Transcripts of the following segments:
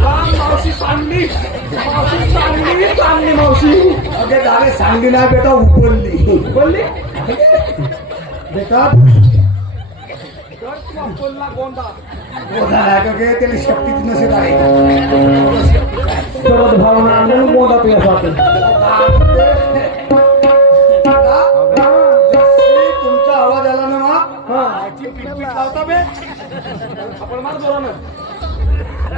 मावशी सांगली मावशी सांगली सांगली मावशी अगे झाले सांगली नाही बेटा उपरली बोलली बेटा बोलला गोंदा गोदा नाही का गे त्याला शक्तीच नसेल आहे सरद भावना आणून गोंदा तुझ्यासाठी तुमचा आवाज आला ना मा हा पिटपिट लावता बे आपण मार बोला ना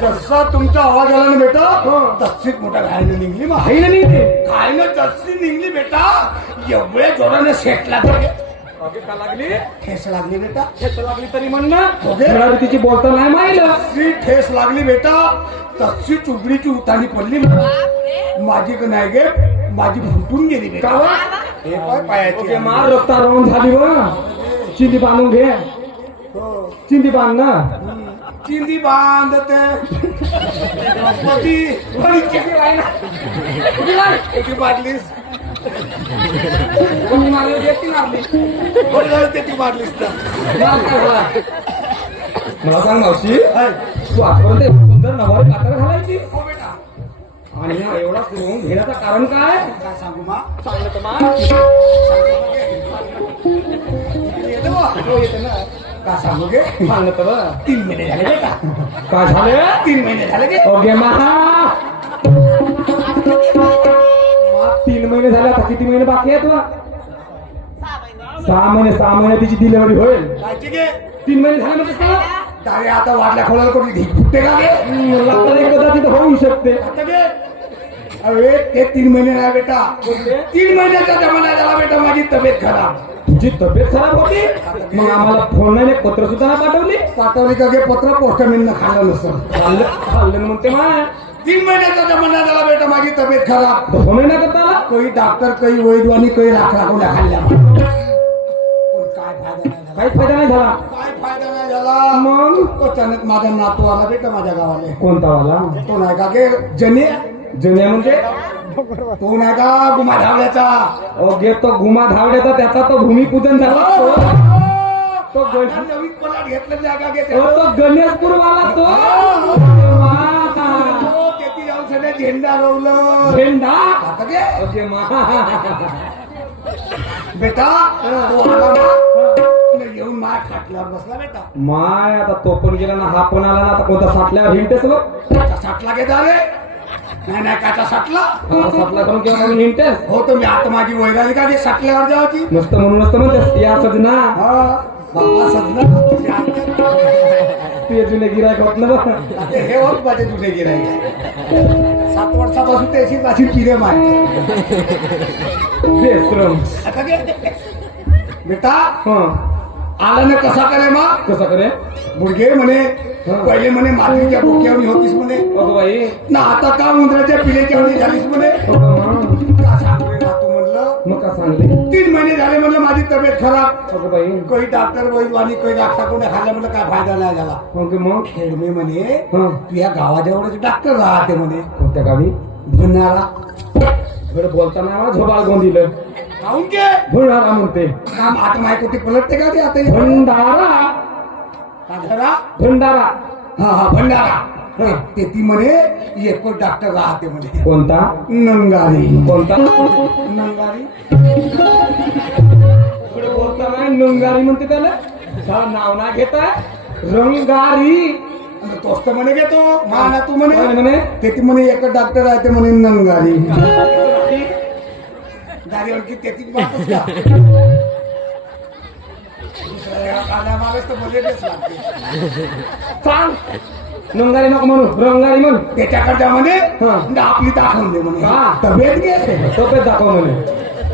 जसा तुमचा आवाज आला ना बेटा तशीच मोठा घायनं निघली मा आहे ना नाही घायनं जशी निघली बेटा एवढ्या जोराने सेटला तर का लागली ठेस लागली बेटा ठेच लागली तरी म्हण ना ओके. तिची बोलता नाही माहिलं तशी ठेस लागली बेटा तशी चुबडीची उतानी पडली माझी का नाही गे माझी फुटून गेली बेटा का वा? हे पाय पायाची ओके मार रक्ता राहून झाली व चिंदी बांधून घे हो. चिंदी बांध ना चिंदी बांधते पती किती बाटलीस कोणी मारली व्यक्ती मारली कोणी झालं त्याची बाटलीस मला सांग मावशी तू आजपर्यंत सुंदर नवारी कातर घालायची हो बेटा आणि हा एवढा सुरून घेण्याचं कारण काय काय सांगू मा सांगलं तर मा येतो बा. हो येते ना का सांगू गे सांगलं तर 3 महिने झाले बेटा काय झाले 3 महिने झाले गे ओके महा 3 महिने झाले आता किती महिने बाकी आहेत वा 6 महिने तिची डिलिव्हरी होईल कायची गे 3 महिने झाले म्हणजे का तारे आता वाढल्या खोलाला कोणी ढीक फुटते का गे लागतं कदाचित होऊ शकते आता गे अरे ते 3 महिने नाही बेटा कोणते? 3 महिन्याचा जमाना झाला बेटा माझी तब्येत खराब तुझी तब्येत खराब होती मग आम्हाला फोन नाही पत्र सुद्धा नाही पाठवली पाठवली का गे पत्र पोस्टमॅननं खाल्लं नसतं खाल्लं म्हणते मा 3 महिन्याचा जमाना झाला बेटा माझी तब्येत खराब तो फोन नाही करता आला काही डॉक्टर काही वैद्वानी काही लाखोल्या खाल्ल्या पण काय फायदा नाही झाला काहीच फायदा नाही झाला काय फायदा नाही झाला मग अचानक माझा नातू आला बेटा माझ्या गावाले कोणता वाला तो नाही का गे जने जुन्या म्हणजे तो नाही का गुमा धावल्याचा ओके तो घुमा धावड्याचा त्याचा तो भूमिपूजन झाला तो आता नवीन पलाट घेतलं जागा गे तो गणेशपूर वाला तो तो त्याची जाऊन सगळ्या झेंडा रोवलं झेंडा आता गे ओके मा बेटा तो आला ना येऊन माय खाटल्यावर बसला बेटा माय आता तो पण गेला ना हा पण आला ना आता कोणता साठल्यावर हिंटेस बघ काचा साठला गे रे नाही नाही काचा साठला साठला करून किंवा म्हणून हिंटेस हो तर मी आता माझी वैराली का ते साठल्यावर जावाची मस्त म्हणून नसतं म्हणतेस या सजना हा बाबा सजना ते जुने गिरायक होत ना बघ आता हे होत माझे तुझे गिरायक 7 वर्षापासून त्याची माझी पिरे माय बेश्रम आता गे बेटा हा आला ना कसा करे मा कसा करे मुलगे म्हणे पहिले म्हणे मातीच्या बोक्यावणी होतीस म्हणे अगं बाई ना आता का उंदराच्या पिलेच्या वणी झालीस म्हणे का सांगू रे नातू म्हणलं मग का सांगले 3 महिने झाले म्हणलं माझी तब्येत खराब अगं बाई काही डॉक्टर वैद्वानी काही डॉक्टर कोणी खाल्ल्या म्हणलं काय फायदा नाही झाला मग खेडमे म्हणे हा तू या गावाजवळच डॉक्टर राहते म्हणे कोणत्या गावी भंडारा बरं बोलताना मला झोबाळ गोंदिलं खाऊन घे भंडारा म्हणते काम आता माहिती होती पलटते का ते आता भंडारा भंडारा भंडारा हा हा भंडारा ते ती म्हणे एक डॉक्टर राहते म्हणे कोणता नंगारी कोणता नंगारी पुढे बोलताना नंगारी म्हणते त्याला नाव ना घेताय रंगारी तोच तर म्हणे घेतो माना तू काय म्हणे म्हणे ते ती म्हणे एक डॉक्टर राहते म्हणे नंगारी गाडीवर की त्याचीच बातच का दुसऱ्या कानामागच तर मजा तेच लागते सांग नंगारी नको म्हणू रंगारी म्हण त्याच्याकडच्या म्हणे हा. आपली दाखवून दे म्हणे हा. तब्येत घे तब्येत दाखव म्हणे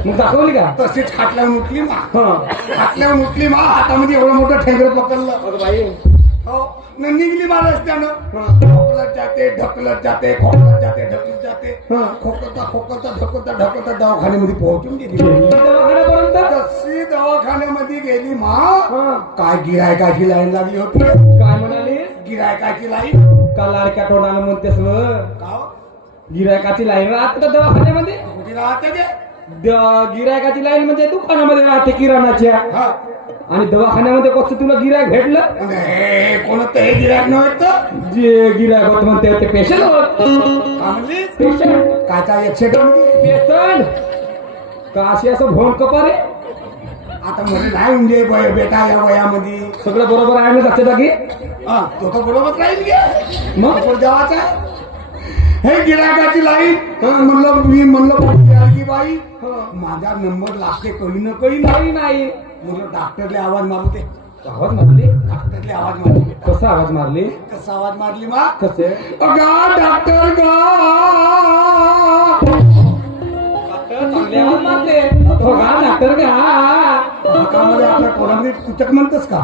मग दाखवली का तशीच खाटल्यावर उठली मा हा खाटल्यावर उठली मा हातामध्ये एवढं मोठं ठेंगर पकडलं अगं बाई हो न निघली मा रस्त्यानं हा. खोकलत जाते ढकलत जाते खोकलत जाते ढकलत जाते हा. खोकलता खोकलता ढकलता ढकलता दवाखान्यामध्ये पोहोचून गेली दवाखान्यापर्यंत तशी दवाखान्यामध्ये गेली मा हा. काय गिरायकाची लाईन लागली होती काय म्हणाली गिरायकाची लाईन का लाडक्या तोंडानं म्हणतेस व का गिरायकाची लाईन राहत का दवाखान्यामध्ये कुठे राहते ते गिरायकाची लाईन म्हणजे दुकानामध्ये राहते किराणाच्या, हा आणि दवाखान्यामध्ये कसं तुला गिरायक भेटलं? आणि हे कोणतं हे गिराक नव्हतं जे गिरायक होत म्हणते ते पेशंट होत. का म्हणली पेशंट कायचा 102 पेशंट का अशी असं भोंड कपारे? आता म्हणजे नाही म्हणजे बेटा या वयामध्ये सगळं बरोबर आहे ना जागच्या जागी? हा, तो तर बरोबर राहील गे मग पण देवाचा आहे. हे गिराकाची लाईन म्हणलं मी म्हणलं की बाई माझा नंबर लागते कळी न कळी नाही नाही म्हणलं डॉक्टरले आवाज मारू दे. आवाज मारली? डॉक्टरले आवाज मारली बेटा. कसा आवाज मारली? कसा आवाज मारली मा कसे? अगा डॉक्टर गा चांगले आवाज मारले. हो का डॉक्टर का? मध्ये आपल्या कोणामध्ये कुचक म्हणतस का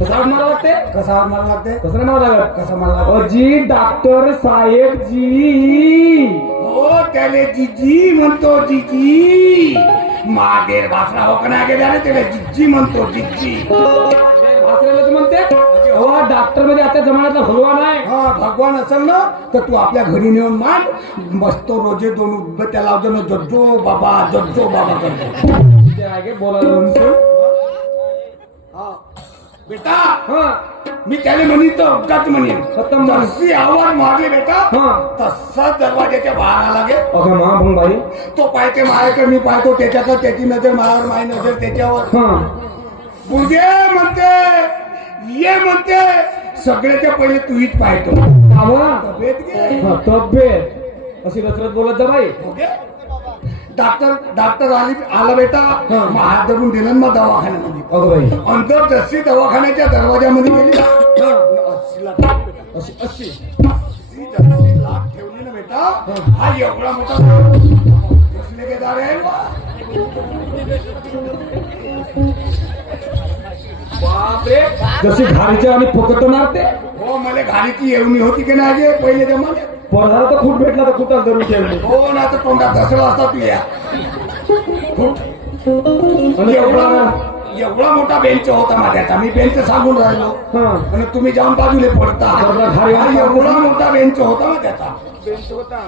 कसा आवाज मारा लागते? कसा आवाज मारा लागते कसं नाही मारा लागत? कसा मारा लागते अजी डॉक्टर साहेब जी. हो त्याले जीजी म्हणतो जीजी मागे भासरा हो का नाही गेला रे त्याला जीजी म्हणतो जीजी भासरेलच म्हणते हो डॉक्टर मध्ये आता जमान्यातला भगवान आहे. हा भगवान असेल ना तर तू आपल्या घरी नेऊन मान बसतो रोजे 2 उदबत्त्या लावतो ना जज्जो बाबा करतो ते आहे बोलायला म्हणून. हा. बेटा हा मी त्याला म्हणित अपघात म्हणेन खतम म्हण. जशी आवाज मारली बेटा हा. तसा दरवाजाच्या बाहेर आला गे अगं मा भंगबाई. तो पाहते माझ्याकडे मी पाहतो त्याच्याकडे त्याची नजर माझ्यावर माझी नजर त्याच्यावर हा बुडगे म्हणते ये म्हणते सगळ्याच्या पहिले तूच पाहतो आवा तब्येत घे. हा, तब्येत अशी रचरच बोलत जा बाई. ओके? डॉक्टर आला बेटा हा. मग हात धरून दिलं ना मग दवाखान्यामध्ये अगं बाई अंदर जशी दवाखान्याच्या दरवाजामध्ये गेली ना 80 लाख बेटा अशी अशी 80 लाख ठेवली ना बेटा हा एवढा मोठा कसले केदार आहे बा. बापरे जशी घारीच्या आणि फुकट मारते. हो मला घालीची येवणी होती की नाही गे पहिले जमान्यात पडझाला तर खूप भेटला तर कुठं धरून ठेवली. हो ना तर तोंडात दसरा असता तुझ्या आणि एवढा मोठा बेंच होता माझ्याचा मी बेंच सांगून राहिलो हा आणि तुम्ही जाऊन बाजूले पडता बरोबर, घारी हा, एवढा मोठा बेंच होता ना त्याचा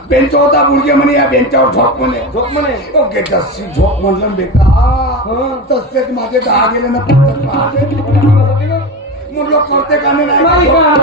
बेंच होता मुलगे म्हणे या बेंचावर झोप म्हणे झोप म्हणे. ओके जशी झोप म्हणलं बेटा तसेच माझे 10 गेले ना 5 राहते म्हणलं करते का नाही नाही का?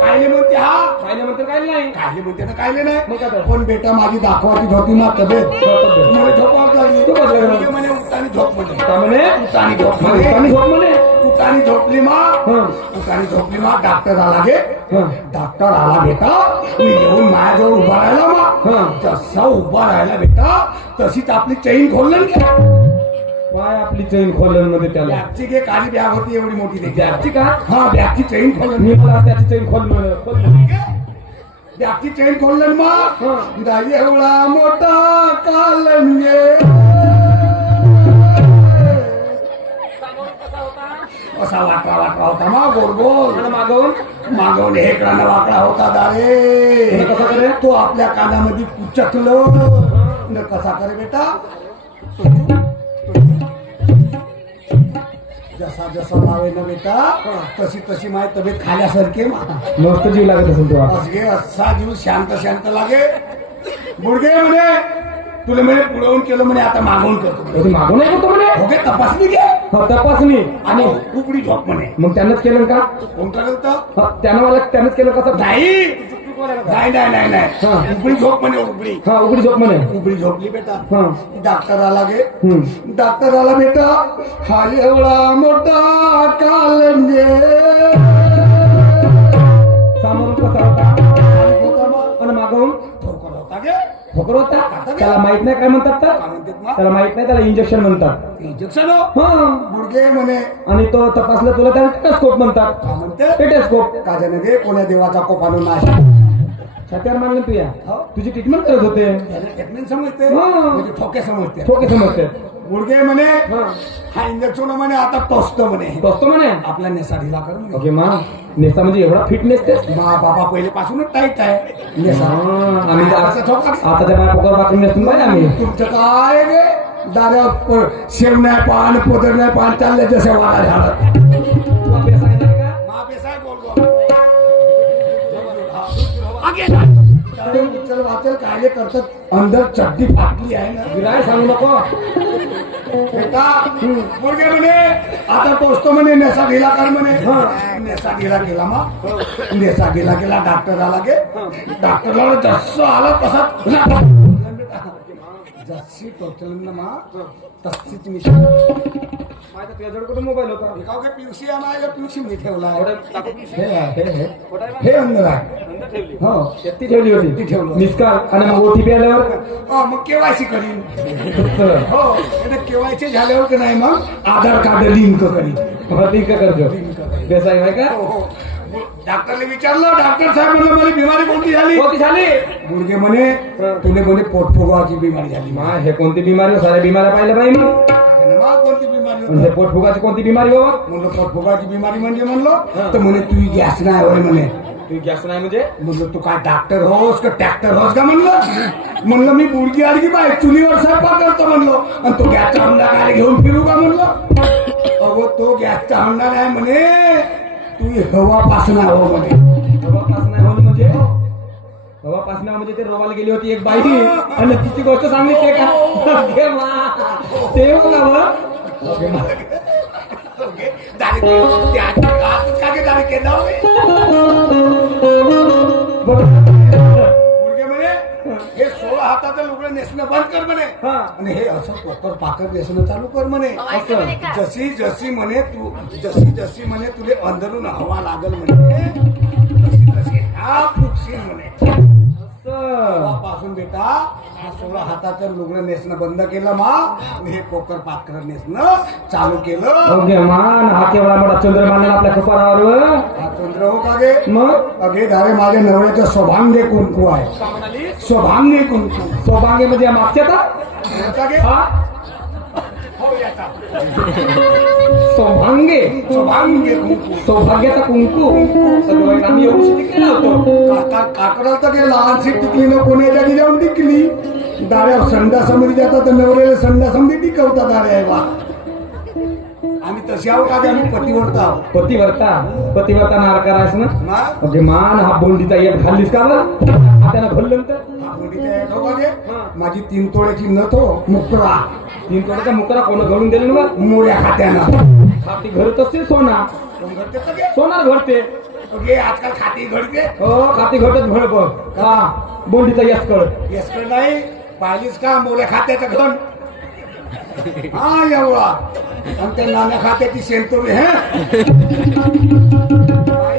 कायले म्हणते हा पाहिलं म्हणते काय नाही. कायले म्हणते ना कायले मग नाही काय तर? पण बेटा माझी दाखवायची होती मा तब्येत तब्येत. मला झोपावं लागली झोपावं लागली. मुलगे म्हणे उठानी झोप म्हणे का म्हणे? उठानी झोप मग म्हणे उठानी झोप म्हणे. उठानी झोपली मा हा. उठानी झोपली मा डॉक्टर आला गे हा. डॉक्टर आला बेटा मी येऊन माझ्याजवळ उभा राहिला मा हा. जसा उभा राहिला बेटा तशीच आपली चैन खोललं की काय आपली चैन खोलन मध्ये त्याला बॅगची घे काळी बॅग होती एवढी मोठी त्याची बॅगची का? हा बॅगची चैन खोललं मी मला त्याची चैन खोललं. बॅगची चैन खोललं मा हा. दाई एवढा मोठा कालंगे असा वाटरा होता मा गोल आणि मागवून मागवून हेकडानं वाकडा होता दारे कसा करे? तो आपल्या कानामध्ये कुचकलं कसा करे बेटा जसा जसा लावे ना बेटा तशी तशी माझी तब्येत खाल्यासारखी मस्त जीव लागत असेल तुला. असगे असा जीव शांत लागे बुडगे म्हणे तुला म्हणे पुढवून केलं म्हणे आता मागवून करतो ते मागून नाही करतो म्हणे. ओके तपासणी घे हा, तपासणी आणि उकडी झोप म्हणे मग त्यानंच केलं का? कोण करत होतं? हा, त्यानंच केलं कसं? नाही नाही हा. उकडी झोप म्हणे उकडी हा उघडी झोप म्हणे. उकडी झोपली बेटा हा डॉक्टर आला गे हम्म. डॉक्टर आला बेटा हा एवढा मोठा कालंगे सामोरून कसा होता होता बा. आणि मागवून ठोकर होता गे ठोकर होता. त्याला माहित नाही काय म्हणतात तर? काय म्हणतात ना त्याला माहित नाही त्याला इंजेक्शन म्हणतात. इंजेक्शन हा गुडगे म्हणे आणि तो तपासलं तुला त्याला टेटास्कोप म्हणतात. काय म्हणते टेटास्कोप काजने गे कोण्या देवाचा कोपानो नाश छात्यावर मानलं तू या हो. तुझी ट्रीटमेंट करत होते. त्याला टेक्निक समजते हा. म्हणजे ठोके समजते ठोके समजते. गुडगे म्हणे हा हा इंजेक्शन म्हणे आता टोचतो म्हणे बसतो म्हणे. आपल्या नेसा ढिला कर म्हणे. ओके मा नेसा म्हणजे एवढा फिटनेस ते मा बाबा पहिले पासूनच टाईट आहे नेसा आम्ही तर आता ठोका. आता त्या बाय पोकर बाकून नेसून पाहिजे आम्ही. तुमचं काय रे दाऱ्या शेव नाही पान पोदर नाही पान चालले जसे वाळा झालं तू आपल्या सांगितलं का? महापेसाय बोल बोल आगे जा. वाचल वाचल कायले करतात अंदर चड्डी फाटली आहे ना गिराय सांगू नको. बेटा मुलगे म्हणे आता पोचतो म्हणे नेसा ढिला कर म्हणे नेसा ढिला केला मग नेसा ढिला केला डॉक्टर आला गे डॉक्टरला जसं आलं तसा जशी टोचलं ना मा तशीच मी माझा तुझ्याजवळ कुठे मोबाईल होता. का पिवशी आहे पिवशी मी ठेवला एवढं टाकून हे आहे, हे अंदर आहे अंदर ठेवली. हो ती ठेवली ती होती ठेवलं. मिस कॉल आणि मग ओटीपी आल्यावर मग केवायसी करीन तर हो केवायसी झाल्यावर की नाही मग आधार कार्ड लिंक करीन लिंक करतो. बेस आहे का डॉक्टरने विचारलं डॉक्टर साहेब म्हणलं मला बिमारी कोणती झाली कोणती झाली. गुडघे म्हणे तुले म्हणे पोटफुगाची बिमारी झाली मा हे कोणती बिमारी हो? साऱ्या बिमाऱ्या पाहिलं पाहिजे मग. त्याने मग कोणती बिमारी आणि हे पोटफुगाची कोणती बिमारी हो. म्हणलं पोटफुगाची बिमारी म्हणजे म्हणलं तर म्हणे तू गॅस नाही होय म्हणे तू गॅस नाही म्हणजे म्हणलं तू काय डॉक्टर होस का ट्रॅक्टर होस का म्हणलं मी बुडगी आली की बाय चुलीवर स्वयंपाक करतो म्हणलो आणि तो गॅसचा हंडा काय घेऊन फिरू का म्हणलं अगो तो गॅसचा हंडा नाही म्हणे तू हवा पासना हो म्हणे हवा पासना हो म्हणजे हवा पासना म्हणजे ते रोवाला गेली होती एक बाई आणि तिची गोष्ट सांगली ते का अगे मा. ते हो का व? अगे मा. मुलगे म्हणे हे 16 हाताचं लुगडं नेसणं बंद कर म्हणे हा. आणि हे असं पोकर पाकर नेसणं चालू कर म्हणे असं जशी जशी म्हणे तू जशी म्हणे तुले अंदरून हवा लागल म्हणे तशी तशी हा फुकशील म्हणे असं पासून बेटा हा 16 हाताचं लुगडं नेसणं बंद केलं मा आणि हे पोकर पाकर नेसणं चालू केलं अगे मान हा केवढा मोठा चंद्र मानला आपल्या कपाळावर. हा चंद्र हो का गे मग अगे धारे माझ्या नवऱ्याचं सौभाग्य कुंकू आहे सौभाग्य कुंकू सौभाग्य म्हणजे मागच्या का याचा गे हा हो याचा सौभाग्य सौभाग्य कुंकू सौभाग्याचा कुंकू सगळं आम्ही एवढी शेती केला होतो. काकडा तर ते लहानशी टिकली ना कोणाच्या जागी जाऊन टिकली दाऱ्या संडासामध्ये जातात तर नवऱ्याला संडासामध्ये टिकवतात दाऱ्या वा आम्ही तशी आहोत का आम्ही पतिवर्ता आहोत पतिवर्ता नार करायचं ना. ना म्हणजे मान हा बोंडीचा एक घाललीस का त्यानं भरलं तर मुलीच्या या ठोकागे माझी 3 तोळ्याची नथ हो मुकरा 3 तोड्याचा मुकरा कोण घालून दिले ना मोड्या खात्यानं खाती घरत असते सोना कोण घडते का गे? सोनार घडते गे आजकाल खाती घडते हो खाती घडत भड बघ का बोंडीचा यस कळ येसकड नाही पाहिलीस का मोड्या खात्याचं घण हा एवढा आणि त्या नाण्या खात्याची सेंतोरी हे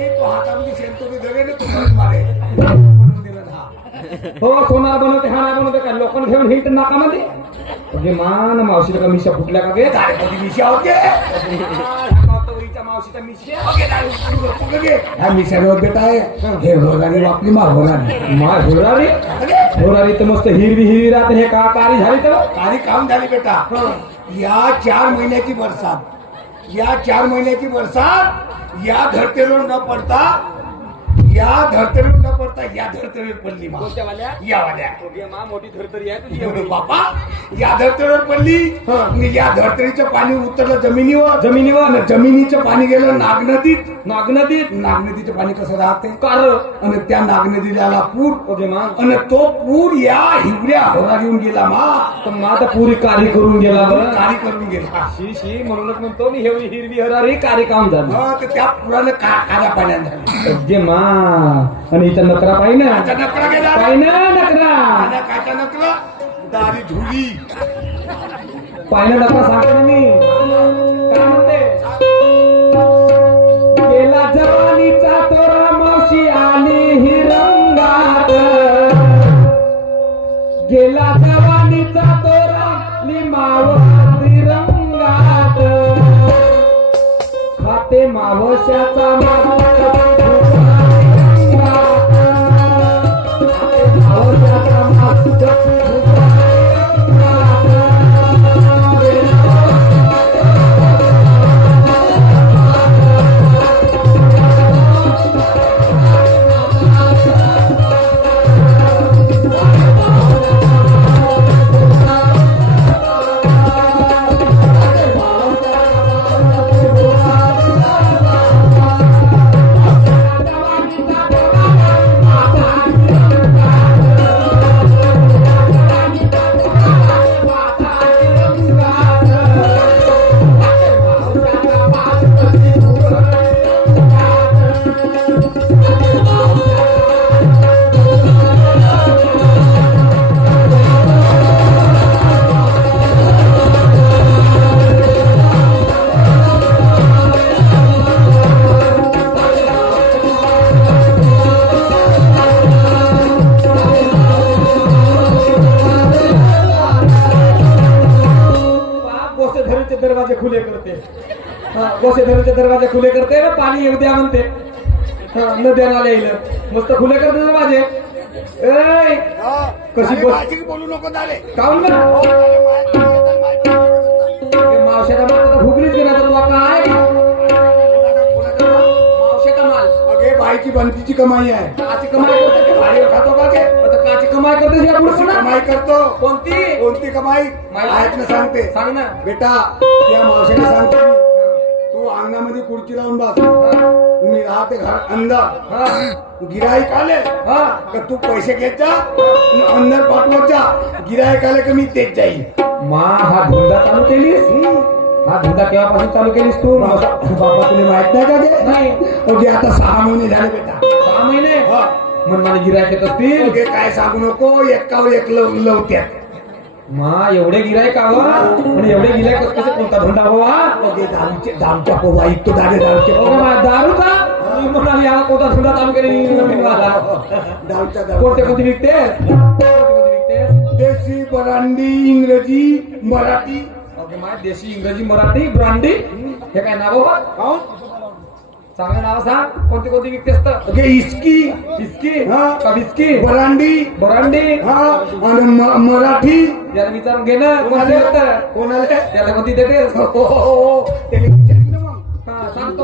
तो हातामध्ये सेंतोरी धरे ना तू घड मारे म्हणून दिलं हा हो सोनार बनवते हा नाही बनवते काय लोकांना घेऊन हिट नाकामध्ये म्हणजे मान मावशीला का मिशा फुटल्या का गे कधी मिशा होते मावशीचा मिशा ह्या मिशावर बेटा आहे हे होरारी बापली मा होरारी मा होरारी होरारी तर मस्त हिरवी राहते हे का कारी झाली तर काही काम झाली बेटा या 4 महिन्याची बरसात या धरतीवर न पडता या धरतीवर पडली मा या वाल्या मोठी धरतरी आहे तुझी एवढी बापा या धरतीवर पडली आणि या धरतीचं पाणी उतरलं जमिनीवर आणि जमिनीचं पाणी गेलं नागनदीत पाणी कसं राहते कार आणि त्या नागनदीला आला पूर ओके मा आणि तो पूर या हिवऱ्या होरा घेऊन गेला मा तर माझा पुरी कार्य करून गेला बरं कार्य करून गेला शी म्हणूनच म्हणतो मी हिरवी हरारी कार्य काम झालं तर त्या पुरानं काऱ्या पाण्यात झालं अगे मा आणि इथं नकरा पाहिजे ना काचा नकरा गेला पाहिजे ना नकरा आणि काचा नकरा दारी झुली पाहिलं नकरा सांगतो ना मी काय म्हणते गेला जवानीचा तोरा मावशी आली ही रंगात गेला जवानीचा तोरा मावशी रंगात खाते मावश्याचा दरवाजे खुले करते, बसे धरणाचे दरवाजे खुले करते, पाणी येऊ द्या म्हणते, नद्या नाल्या येईल मस्त खुले करते दरवाजे. ए कशी गोष्ट बोलू नको झाले काऊन ना मावशाला माल भुकलीच गेला तर तुला काय मावशे का माल अगे बाईची बनतीची कमाई आहे. काची कमाई करते भारी खातो का गे? आता काची कमाई करते या पुढे कमाई करतो. कोणती कोणती कमाई माहिती? आहेत ना सांगते. सांग ना. बेटा त्या मावशीला सांगतो मी, तू अंगणामध्ये खुर्ची लावून बस, तुम्ही राहते घर अंदर, गिराईक आले का तू पैसे घेत जा, अंदर पाठवत जा, गिराईक आले का मी तेच जाईल. मा हा धंदा चालू केलीस, हा धंदा केव्हापासून चालू केलीस तू? बाबा तुला माहित नाही का गे? नाही. ओके आता 6 महिने झाले बेटा. 6 महिने मन गिरायक येत असतील. ओके काय सांगू नको, एकावर एक लवत्यात. मा एवढे गिरायक आणि एवढे गिरायक कसे कोणता धंदा हवा? ओके दारूच्या पोवा इकतो दारूच्या दारूचा मी म्हणाली हा कोणता धंदा चालू केली दारूच्या कोणते कोणते विकते? देशी बरांडी इंग्रजी मराठी. ओके माय देशी इंग्रजी मराठी ब्रांडी हे काय नाव बाबा? चांगलं नाव सांग. कोणती कोणती विकते असतं? ओके इस्की विस्की हा. का विस्की बरांडी बरांडी हा आणि मराठी. याला विचारून घे ना कोणते होतं कोणाला त्याला कोणती देतेस? त्याला विचारीन ना मग. हा, सांगतो.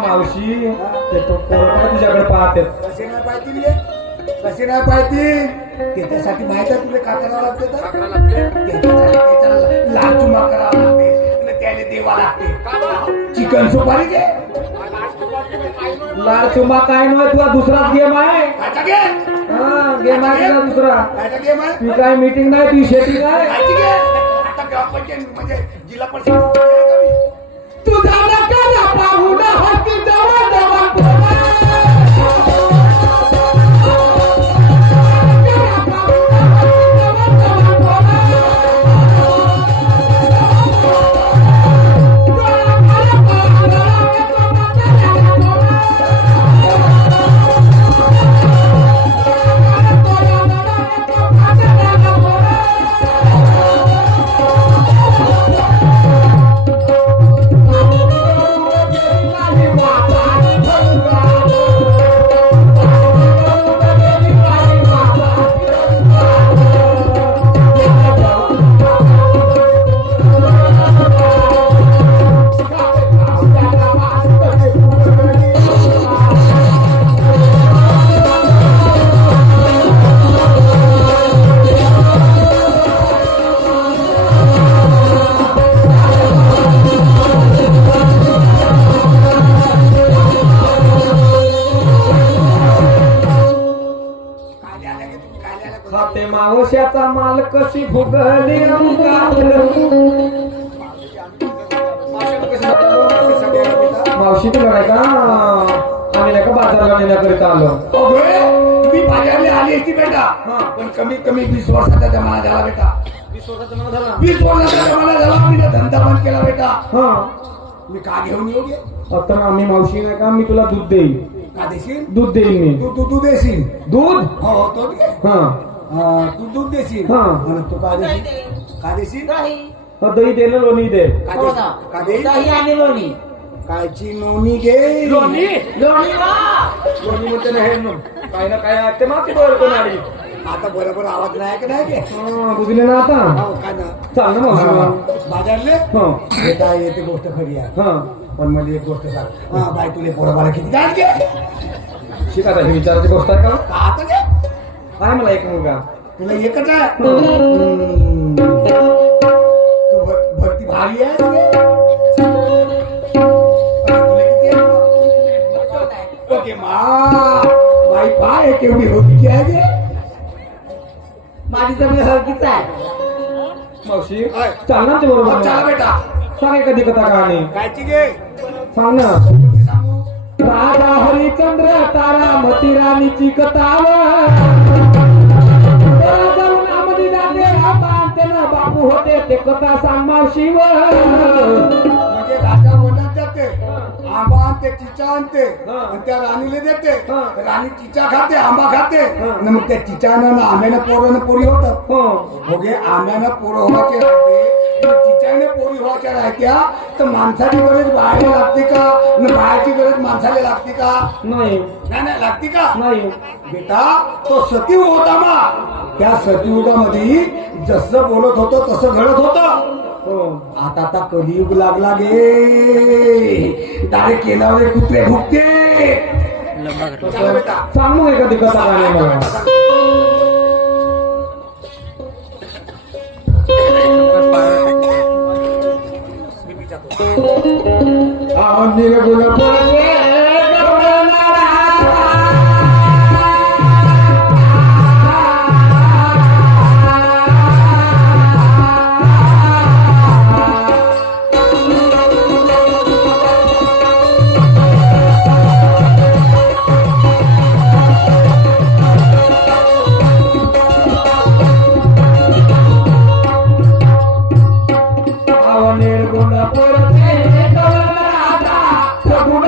मावशी ते तो पोरं तुझ्याकडे पाहते कसे नाही पाहतील कसे नाही पाहतील त्याच्यासाठी माहित आहे तुला का करावं लागते लाल चुमा करावं लागते आणि त्याने देवा लागते चिकन सुपारी घे लाल चुमा काय नव्हे तुला दुसराच गेम आहे कायचा गेम गेम आहे तुला दुसरा कायचा गेम आहे ती काय मीटिंग नाही ती शेती नाही कायची गेम आता ग्रामपंचायत म्हणजे जिल्हा परिषद तुझा नका पाहून हत्ती जवळ जवळ कशी फुगली अंगात. मावशी तुला नाही का आम्ही नाही का बाजारला नेण्याकरिता आलो. अगं, मी बाजारला आली असती बेटा, पण कमीत कमी 20 वर्षाचा जमाना झाला बेटा. 20 वर्षाचा मला झाला. 20 वर्षाचा जमाना झाला, मी धंदा बंद केला बेटा. हा मी का घेऊन येऊ गे? आता आम्ही मावशी नाही का मी तुला दूध देईल. का देशील? दूध देईल मी. तू तू देशील? दूध. हो तो घे. हा तू दूध देशील. हा. आणि तू का देशील? का देशील? दही दे ना लोणी दे. का देशील? का देईल? दही आणि लोणी. कायची नोनी घे. लोणी लोणी वा. लोणी म्हणते ना हे काय ना काय ते माती बरं कोण आली. आता बरोबर आवाज नाही का नाही घे? बुजले ना आता. हो का ना? चाल ना मावशी. बाजारले हा बेटा येते गोष्ट खरी आहे. हा पण मला एक गोष्ट सांग. हा बाय तुले पोरं बाळा किती काय घे? शिकायला ही विचारायची गोष्ट आहे का. का आता घे? आहे मला एक मुलगा. तुला एकच आहे. तू भरती भारी आहे तुले? तुला किती आहे? ओके मा बाई पाय केवढी होती आहे गे? माझी जमीन हलकीच आहे. मावशी आहे. चाल ना ते हो, बरोबर. चला बेटा. सांग एखादी कथा कहाणी. कायची घे? सांग ना. सांगू. राजा हरिश्चंद्र तारा मती राणीची कथाव. नामदी जाते रामांतेनं बापू होते ते कथा सांग मावशीव. म्हणजे राजा वनात जाते, आंबा आणते, चिचा आणते, हा. आणि त्या राणीला देते. हा. राणी चिचा खाते, आंबा खाते, हा. आणि मग त्या चिचानं ना आंब्यानं पोरानं पोरी होतात. हो हो गे, आंब्यानं पोरं व्हायचे राहते, चिचाने पोरी व्हायच्या राहत्या, तर माणसाची गरज बाहेर लागते का? न बाहेरची गरज माणसाला लागते का? नाही नाही नाही लागते का? नाही. बेटा तो सतीयुग होता मा. त्या सतीयुगामध्ये जसं बोलत होतं तसं घडत होतं. हो आता आता कलियुग लागला गे. दारे केल्यावर कुत्रे भुकते. चला बेटा. सांग मग एखादी कथा कहाणी मला. निर्गुण बोले निर्गुण बोलते निर्गुण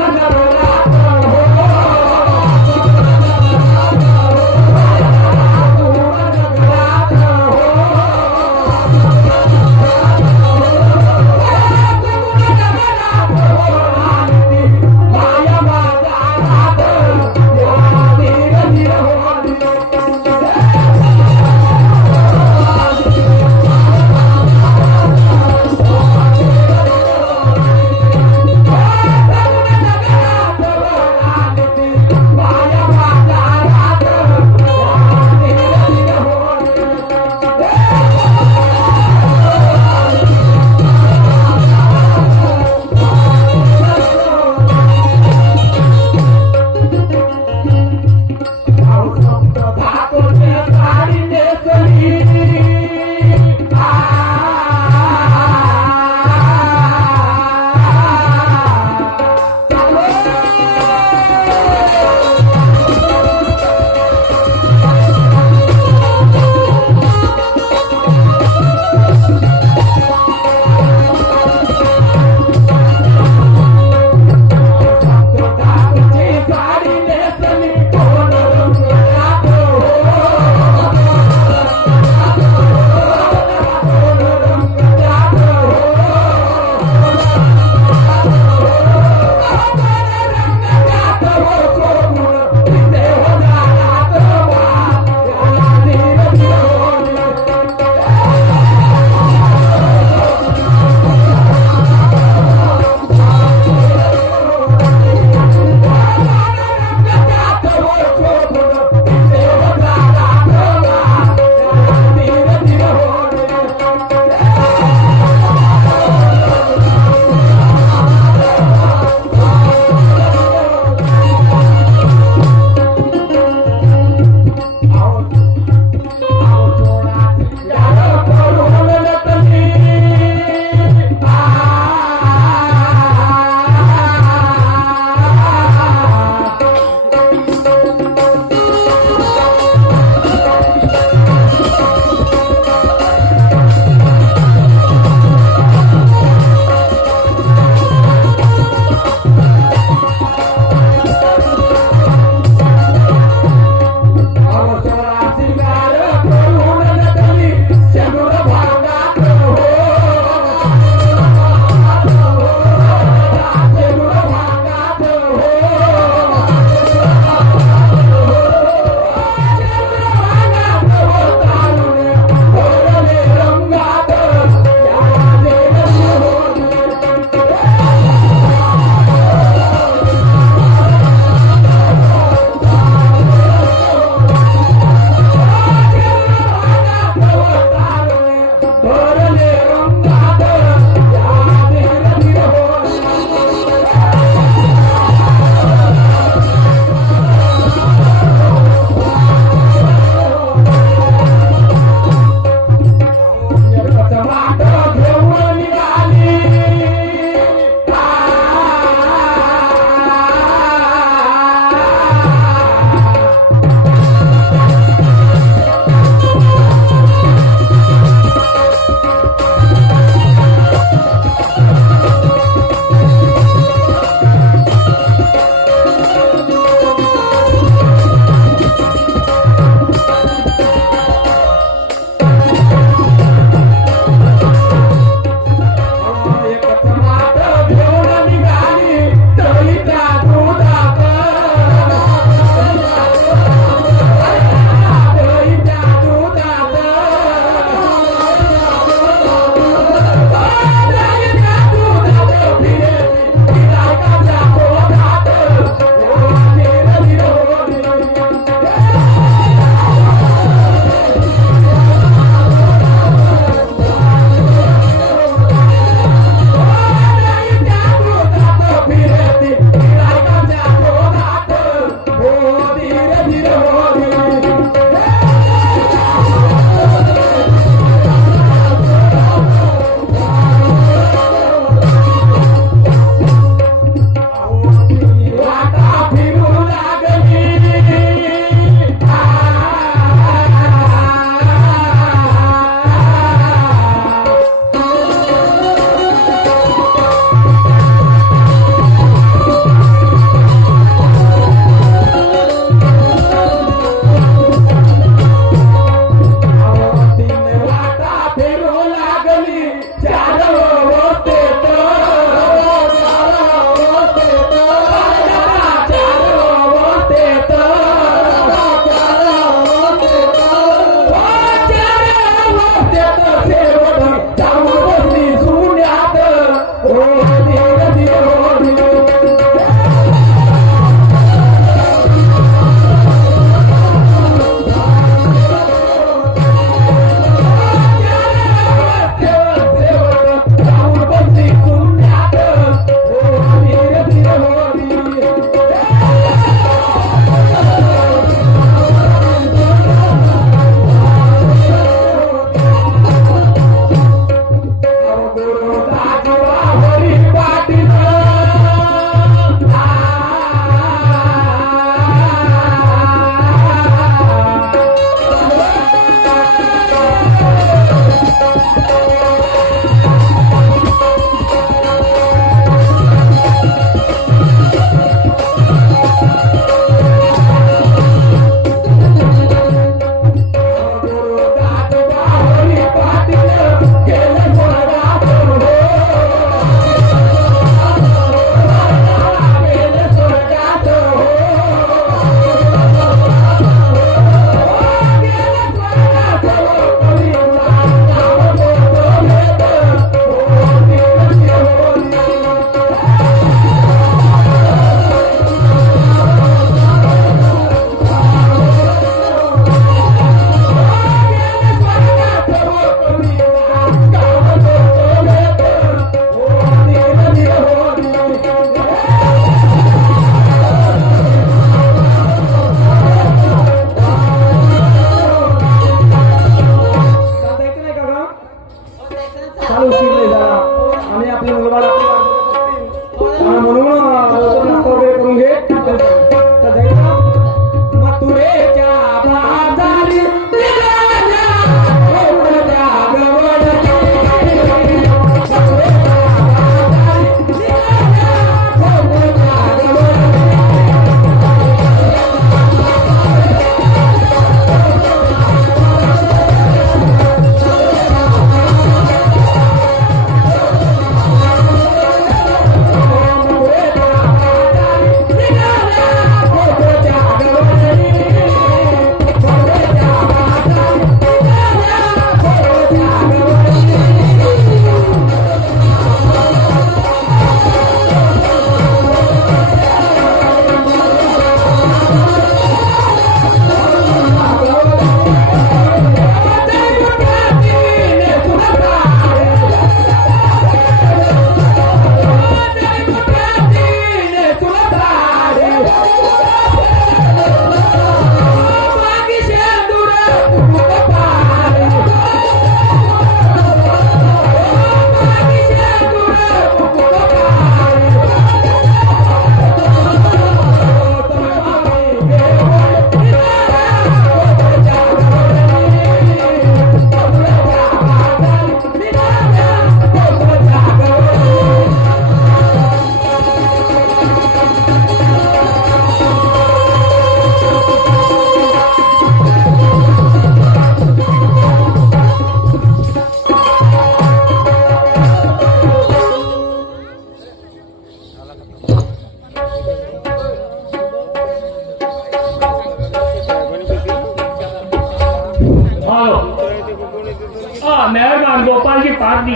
मेहरबान गोपालजी पारदी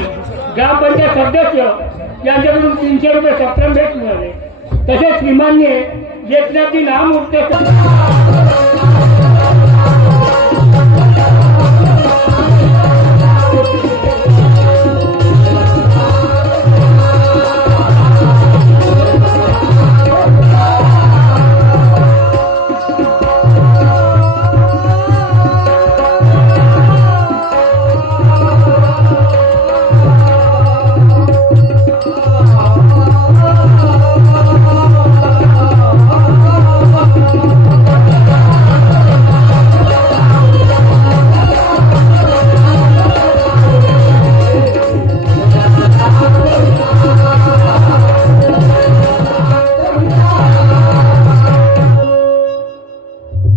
ग्रामपंचायत सदस्य यांच्याकडून 300 रुपये सप्रेम भेट मिळाले. तसेच श्रीमान्य एकनाथजी नामूर्ते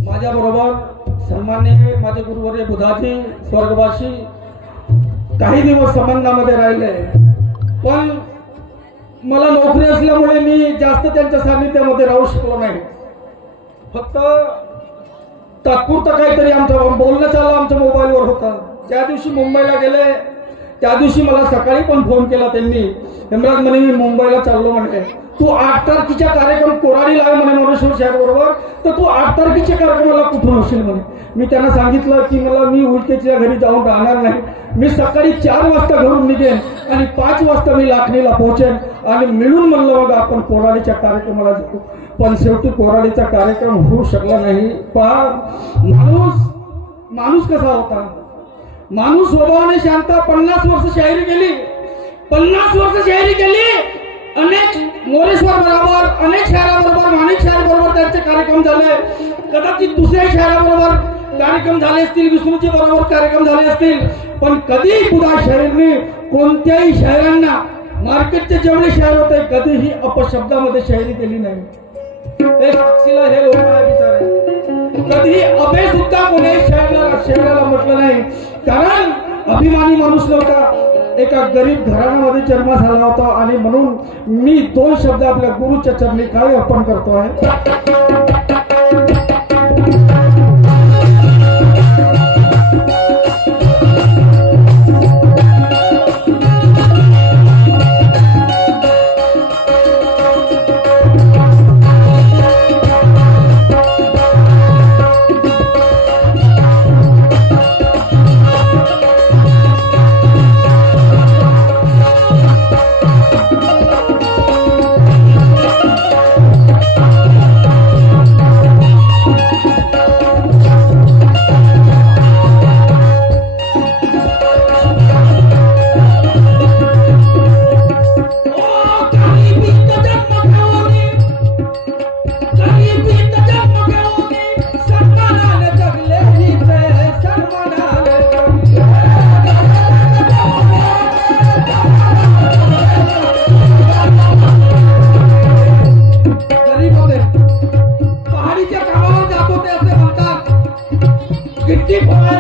माझ्या बरोबर सन्माननीय माझे गुरुवर्य बुधाजी स्वर्गवासी काही दिवस संबंधामध्ये राहिले, पण मला नोकरी असल्यामुळे मी जास्त त्यांच्या सानिध्यामध्ये राहू शकलो नाही. फक्त तात्पुरतं काहीतरी आमचं बोलणं चाललं आमच्या मोबाईलवर होतं. त्या दिवशी मुंबईला गेले, त्या दिवशी मला सकाळी पण फोन केला त्यांनी, हेमराज म्हणे मी मुंबईला चाललो म्हणे, तू 8 तारखेच्या कार्यक्रम कोराडीला आहे म्हणे मनोश्वर साहेब बरोबर, तर तू 8 तारखेच्या कार्यक्रमाला कुठून होशील म्हणे. मी त्यांना सांगितलं की मी उलटेच्या घरी जाऊन राहणार नाही, मी सकाळी 4 वाजता घरून निघेन आणि 5 वाजता मी लाखणीला पोहोचेन आणि मिळून म्हणलं बघा आपण कोराडीच्या कार्यक्रमाला जाऊ. पण शेवटी कोराडीचा कार्यक्रम होऊ शकला नाही. माणूस कसा होता, माणूस स्वभावाने शांत. 50 वर्ष शायरी केली, 50 वर्ष शायरी केली. अनेक मोरेश्वर बरोबर, अनेक शहराबरोबर, माणिक शहर बरोबर त्यांचे कार्यक्रम झाले. कदाचित दुसऱ्या शहराबरोबर कार्यक्रम झाले असतील, विष्णूजी बरोबर कार्यक्रम झाले असतील, पण कधी पुन्हा शायरीने कोणत्याही शहरांना मार्केटचे जेवढे शहर होते कधीही अपशब्दामध्ये शायरी केली नाही. हे साक्षीला हे लोक आहे बिचारे. कधी अभे सुद्धा कोणी शहराला म्हटलं नाही, कारण अभिमानी माणूस नव्हता, एका गरीब घराण्यामध्ये जन्म झाला होता. आणि म्हणून मी 2 शब्द आपल्या गुरुच्या चरणी काय अर्पण करतो आहे.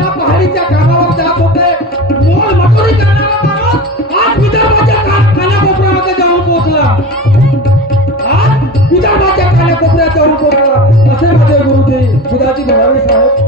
पहाडीच्या कामावर जात होते, मोल मजुरी करणारा माणूस आज विदर्भाच्या कानाकोपऱ्यामध्ये जाऊन पोहोचला. आज विदर्भाच्या कानाकोपऱ्यात जाऊन पोहोचला. असे माझे गुरुजी बुधाजी भरावे साहेब.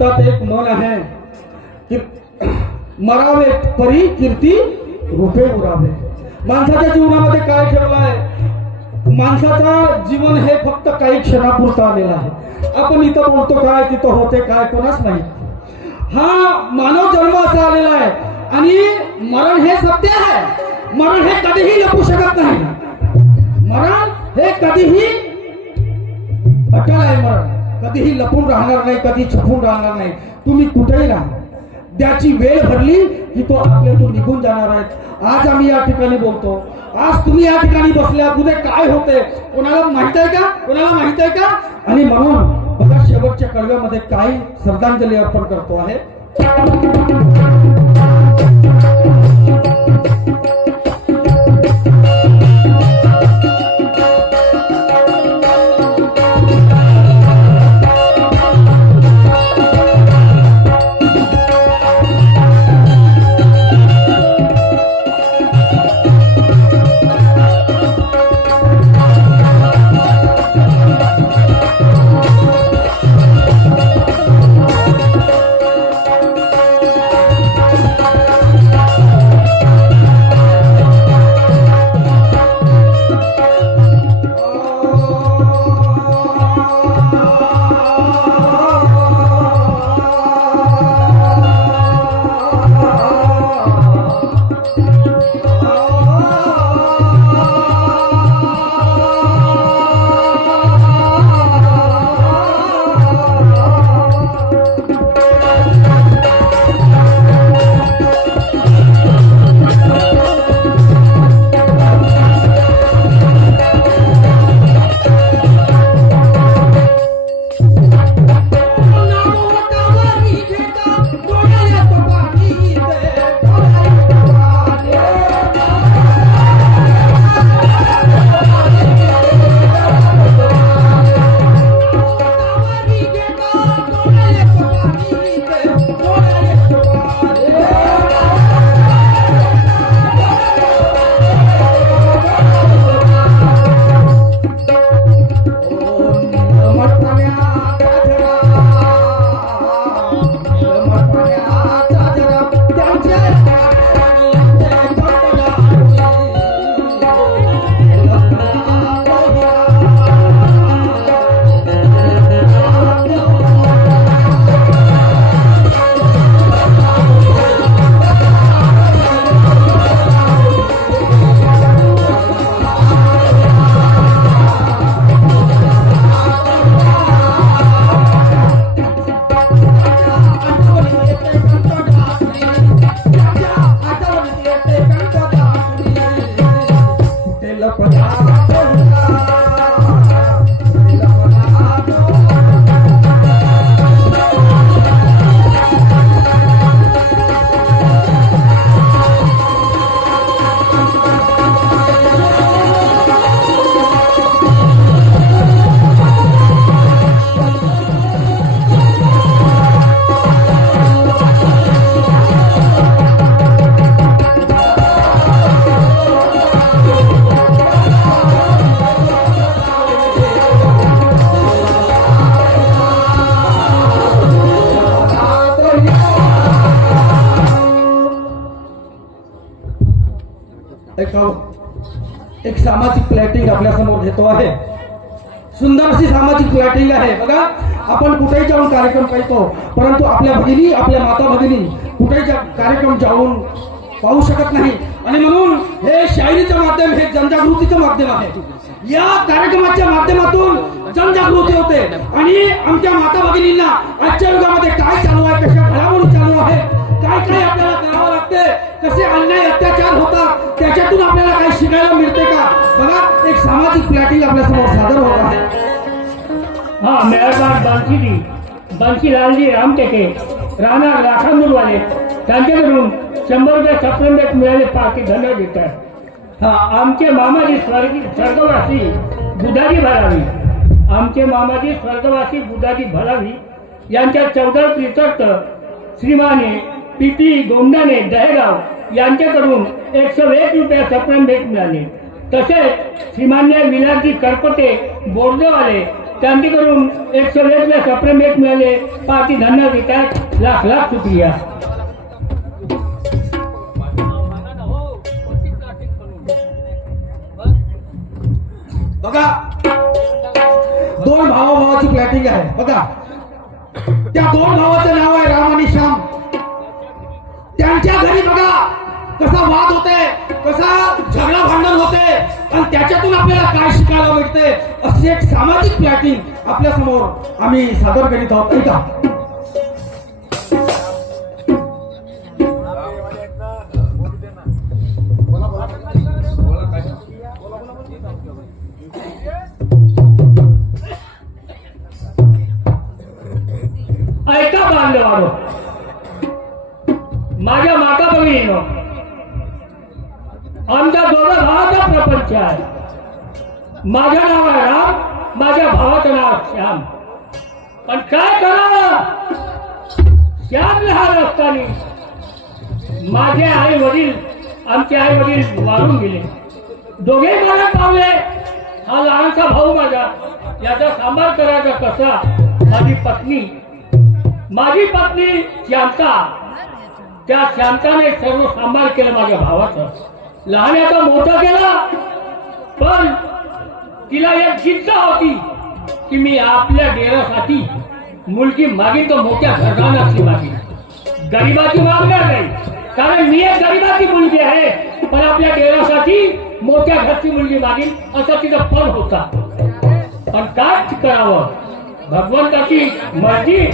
म्हणतात एक मन आहे की मरावे परी कीर्ती रूपे उरावे. माणसाच्या जीवनामध्ये काय ठेवलं आहे? माणसाचा जीवन हे फक्त काही क्षणापुरतं आलेलं आहे. आपण इथं बोलतो काय, तिथं होते काय, कोणाच नाही. हा मानव जन्म असा आलेला आहे आणि मरण हे सत्य आहे. मरण हे कधीही लपू शकत नाही. मरण हे कधीही अटल आहे. मरण कधीही लपून राहणार नाही, कधी छपून राहणार नाही. तुम्ही कुठेही राहा, त्याची वेळ भरली की तो आपल्यातून निघून जाणार आहे. आज आम्ही या ठिकाणी बोलतो, आज तुम्ही या ठिकाणी बसल्या, उद्या काय होते कोणाला माहित आहे का? कोणाला माहित आहे का? आणि म्हणून बघा शेवटच्या कडव्यामध्ये काय श्रद्धांजली अर्पण करतो आहे. एक सामाजिक प्लॅटिंग आपल्या समोर घेतो आहे. सुंदर अशी सामाजिक प्लॅटिंग आहे. बघा, आपण कुठेही जाऊन कार्यक्रम पाहतो, परंतु आपल्या भगिनी, आपल्या माता भगिनी कुठेही कार्यक्रम जाऊन पाहू शकत नाही. आणि म्हणून हे शायरीचं माध्यम, हे जनजागृतीचं माध्यम आहे. या कार्यक्रमाच्या माध्यमातून जनजागृती होते आणि आमच्या माता भगिनींना आजच्या युगामध्ये काय चालू आहे, कशा घडामोडी चालू आहे, काय काय आपल्याला करावं लागते, कसे अन्याय अत्याचार होतात, त्याच्यातून आपल्याला काही शिकायला मिळते का? बघा, एक सामाजिक प्लॅटिंग आपल्या समोर सादर होत आहे. हा मेहरबान बांशी लालजी रामटेके राहणार राखांदूरवाले, त्यांच्याकडून 100 रुपये सप्रेम भेट मिळाले. पार्टी धन्यवाद देतात. हा आमचे मामाजी स्वर्गवासी बुधाजी भरावी, आमचे मामाजी स्वर्गवासी बुधाजी भरावी यांच्या 14 प्रीतर्थ श्रीमाने पीपी गोमदाने दहेगाव यांच्याकडून 101 रुपये सप्रेम भेट मिळाले. तसेच श्रीमान्य विलासजी करपटे बोर्देवाले त्यांच्याकडून 120 सप्रेम भेट मिळाले. पार्टी धन्यवाद देतात. लाख लाख शुक्रिया. बघा, दोन भावाभावाची प्लॅटिंग आहे. बघा, त्या दोन भावाचं नाव आहे राम आणि श्याम. त्यांच्या घरी बघा कसा वाद होते, कसा झगडा भांडण होते आणि त्याच्यातून आपल्याला काय शिकायला मिळते, अशी एक सामाजिक प्लॅटिंग आपल्या समोर आम्ही सादर करीत आहोत. ऐका. ऐका बांधवानो, माझ्या माता भगिनीनो, आमच्या दोघं भावाचा प्रपंच आहे. माझं नाव आहे राम, माझ्या भावाचं नाव श्याम. पण काय करावं, श्याम लहान असताना माझे आई वडील, आमचे आई वडील वारून गेले. दोघे मला पावले. हा लहानसा भाऊ माझा, याचा सांभाळ करायचा कसा. माझी पत्नी शांता, त्या शांताने सर्व सांभाळ केलं माझ्या भावाचं. लहानाचा मोठा केला, पण तिला एक जिद्द होती की मी आपल्या डेरासाठी मुलगी मागीन तर मोठ्या घराण्याची मागीन, गरिबाची मागणार नाही. कारण मी एक गरिबाची मुलगी आहे, पण आपल्या डेरासाठी मोठ्या घरची मुलगी मागीन असा तिचा पण होता. पण काय करावं, भगवंताची मर्जी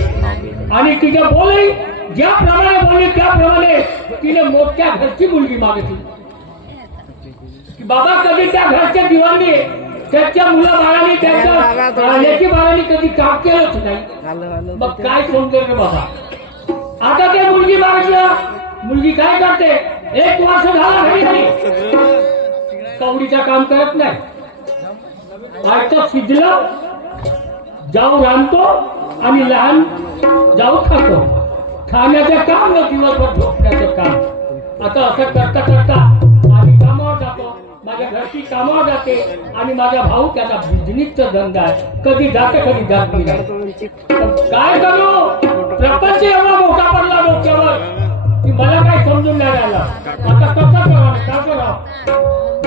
आणि तिच्या बोली ज्याप्रमाणे बोलली त्याप्रमाणे तिने मोठ्या घरची मुलगी मागितली. बाबा कधी त्या घरच्या दिवाणी त्याच्या मुलाबाळांनी त्याच्या लेकी बाळांनी कधी काम केलंच नाही. मग काय समजेल रे बाबा. आता ते मुलगी मागितलं, मुलगी काय करते, 1 वर्ष झाला घरी नाही, कवडीचं काम करत नाही. आयतं शिजलं जाऊ रांधतो आणि लहान जाऊ खातो. खाण्याचं काम न दिवसभर झोपण्याचं काम. आता असं करता करता आम्ही कामावर जातो, माझ्या घरची कामावर जाते आणि माझा भाऊ त्याचा बिझनेसचा धंदा आहे. कधी जाते कधी जात नाही. काय करू, प्रपंच एवढा मोठा पडला डोक्यावर की मला काय समजून नाही राहिला. आता कसं करावं, काय करावं,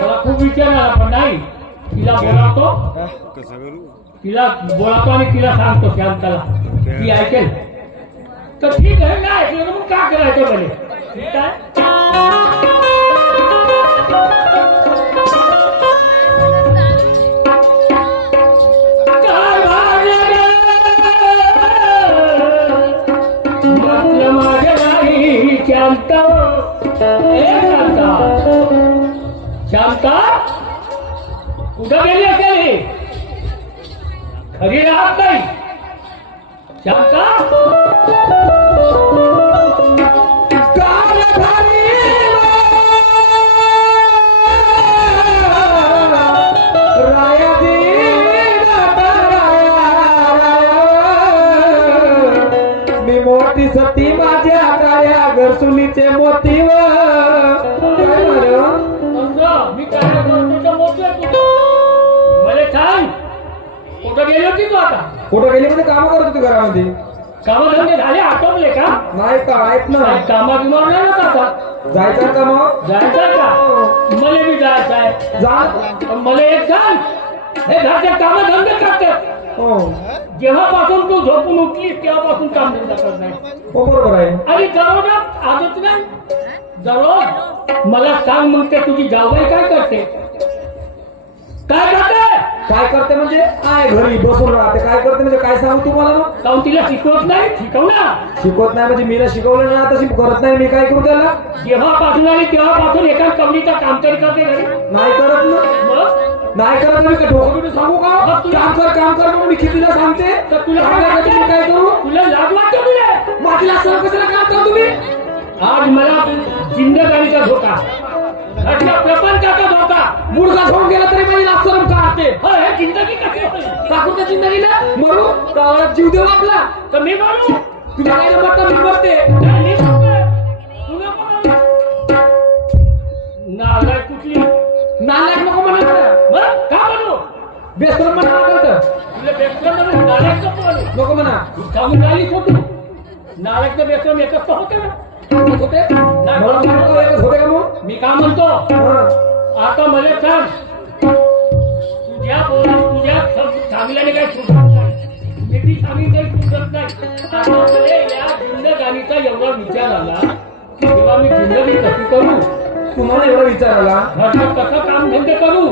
मला खूप विचार आला. पण नाही, तिला बोलावतो आणि तिला सांगतो शांताला, ती ऐकेल तर ठीक आहे. नाही ऐकलं तर मग काय करायचं म्हणे. ठीक आहे. काय म्हटलं माझ्या नाही शांता, शांता कुठं गेली असेल, खरी राहत नाही शांता. मी मोठी सती माझ्या काया घरसुलीचे मोतीव. मी काय करतो मोठे मला सांग, कुठं गेली होती तू. आता कुठं गेली म्हणजे काम करत होती घरामध्ये. कामधंदे झाले, आटोपले का. नाही का, आहेत ना. कामा बिमार नाही होत आता. जायचं का मग, जायचंय का. मला बी जायचंय. जा. मला एक सांग, हे घरचे कामधंदे करतात. हो जेव्हापासून तू झोपून उठलीस तेव्हापासून काम धंदा करत नाही. हो बरोबर आहे. आणि दररोज आजच नाही, दररोज मला सांग मग ते तुझी जावबाई काय करते, काय करते. काय करते म्हणजे काय घरी बसून राहते. काय करते म्हणजे काय सांगू तुम्हाला मग. काऊन तिला शिकवत नाही, शिकव ना. शिकवत नाही म्हणजे मीला शिकवलं नाही, आता करत नाही. मी काय करू त्याला. जेव्हापासून आणि तेव्हापासून एका कवडीचं काम तरी करते घरी. नाही करत ना. मग नाही करत मी डोकं सांगू का. काम कर म्हणून मी कितीला सांगते. तर तुला काय करू. तुला लाज वाटतो तुला. माझीला सर कशाला काम करता तुम्ही. आज मला जिंदगानीचा धोका, घरच्या प्रपंचाचा धोका. मुलगा घेऊन गेला तरी माझी लाचरम काढते. हे जिंदगी कशी होईल. टाकून जिंदगीला मरू तर जीव देऊ आपला. तर मी म्हणू तुझ्या काय म्हणता मी मरते. मी सांगतोय. तुला कोण नालायक कुठली. नालायक नको म्हणा. मग का म्हणू. बेसरम म्हणा लागल तर तुला बेस्ट बेसम एकच तर होते ना. एकच होते नाही, मला सांगा, एकच होते का मग मी काय म्हणतो हा. आता मला सांग तुझ्या चांगल्याने काही सुटत नाही मी ती चांगली काही सुटत नाही. आता मला या जिंदगानीचा एवढा विचार आला तेव्हा मी जिंदगी कशी करू तुम्हाला एवढा विचार आला घरचं कसं काम धंदे करू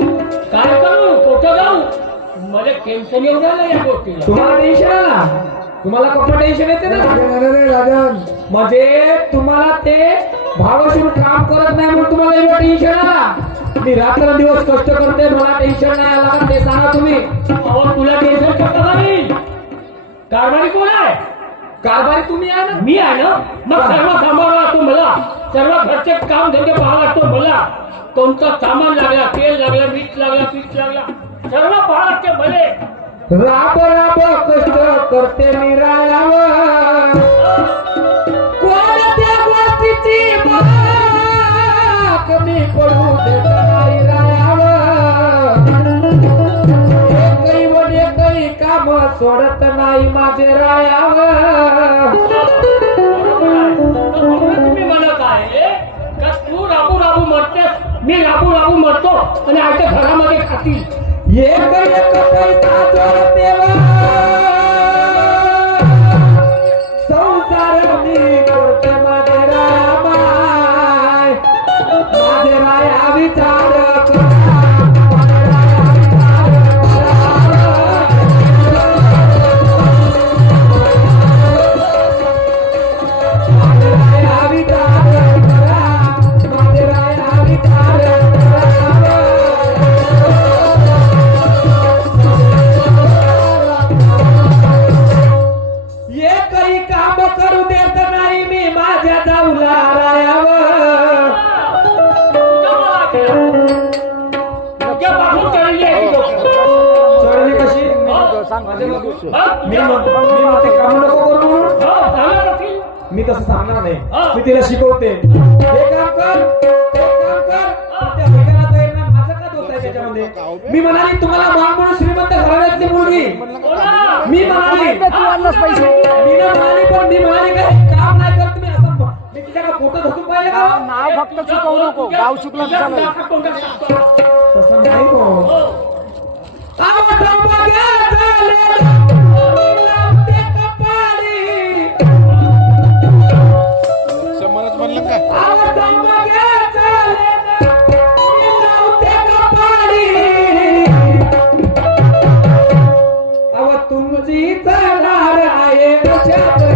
काय करू कुठं जाऊ मला टेन्शन एवढं आलं या गोष्टीला. तुम्हाला टेन्शन आला तुम्हाला कपडा टेन्शन येते ना राजन म्हणजे तुम्हाला ते भावाशिवाय काम करत नाही म्हणून तुम्हाला एवढं टेन्शन आला. मी रात्र दिवस कष्ट करते मला टेन्शन नाही आला का ते सांगा तुम्ही. अहो तुला टेन्शन कसं नाही कारभारी कोण आहे कारभारी तुम्ही आहे ना. मी आहे ना मग सर्व सांभाळा लागतो मला सर्व घरचे काम धंदे पाहावं लागतो मला. कोणतं सामान लागला तेल लागलं मीठ लागलं पीठ लागला सर्व पाहावं लागते भले. राब राब कष्ट करते मी रायावर कोणत्या गोष्टीची कमी पडू देत नाही रायावर. एकही वन एकही काम सोडत नाही माझे रायावर. तुम्ही म्हणत आहे का तू राबू राबू मरतेस मी राबू राबू मरतो आणि आमच्या घरामध्ये खातील. एक एक पैसा जोडते संसार मी करते माझे रामाय माझे राया विचार एकही काम करू देत नाही मी माझ्या जाऊला रायावर. चढली कशी मी म्हणते काम नको करू म्हणून. मी तसं सांगणार नाही मी तिला शिकवते हे काम कर ते काम कर पण त्या भिकाला तयार नाही. माझा का दोष आहे त्याच्यामध्ये. मी म्हणाली तुम्हाला मान म्हणून श्रीमंत घराण्यातली मुलगी मी म्हणाली मी ना म्हणाली पण मी म्हणाली काय काम नाही करत तुम्ही असं मी तिच्या फोटो धरून पाहिले का नाव फक्त चुकवू नको गाव चुकलं तर चालेल. तसं नाही हो. आवाज बघा झाले लावते कपाळी शंभरच म्हणलं काय आवाज बघा झाले लावते कपाळी अव तुमची चालणार आहे लक्षात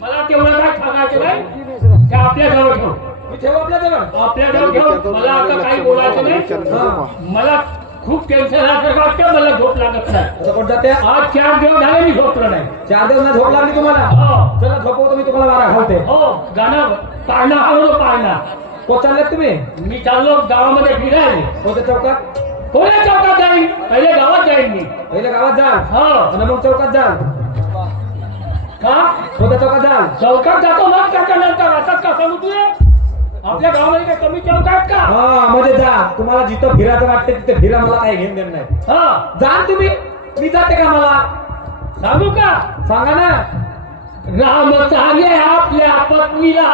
मला तेवढं काय सांगायचं नाही ते आपल्या जवळ ठेव ठेव आपल्याजवळ आपल्या जवळ ठेव मला आता काही बोलायचं नाही. मला खूप टेन्शन वाटतं मला झोप लागत नाही. असं कोण जाते आज 4 दिवस झाले मी झोपलो नाही. 4 दिवस ना झोप लागली तुम्हाला हो चला झोपवतो मी तुम्हाला वारा घालते. हो गाणं पाळणा हळूहळू पाळणा. को चाललेत तुम्ही मी चाललो गावामध्ये फिरायला. कोणत्या चौकात कोण्या चौकात जाईन पहिले गावात जाईन मी. पहिले गावात जाल हो आणि मग चौकात जाल. का कोणत्या चौकात जाल चौकात जातो मग त्याच्यानंतर असंच का सांगू तुझे आपल्या गावामध्ये काय कमी चौक आहेत का. हा म्हणजे जा तुम्हाला जिथं फिरायचं वाटतं तिथे फिरा मला काही घेऊन देणं नाही. हा जा तुम्ही मी जाते का मला सांगू का सांगा ना. राम सांगे आपल्या पत्नीला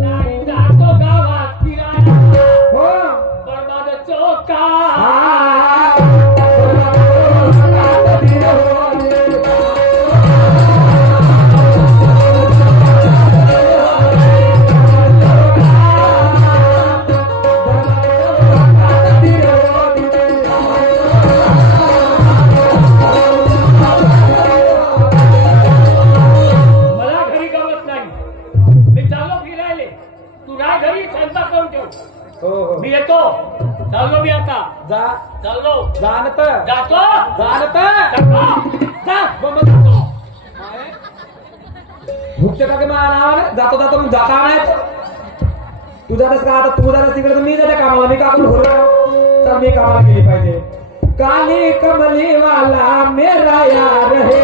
नाही जातो गावात फिरायला हो बरबाद चौका. घरी स्वयंपाक करून ठेव. हो हो मी येतो. चाललो मी आता. जा चाललो. जानत जातो. जानत जा. मग जातो. भुकते का नावाने जातो जातो मग जाता नाही तू जातस का आता तू जातस तिकडे तर मी जाते कामाला मी का करून होतो तर मी कामाला गेली पाहिजे काली कमली वाला मेरा यार है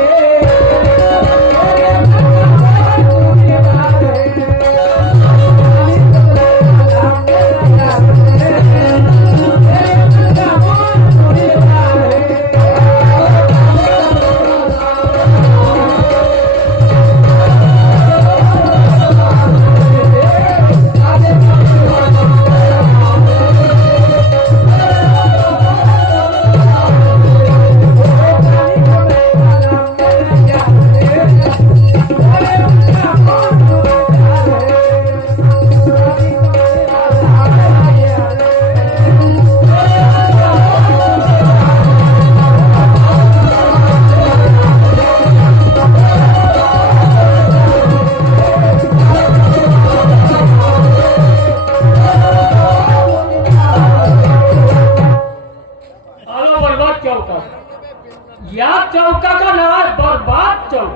या चौकाचं नाव आहे बरबाद चौक.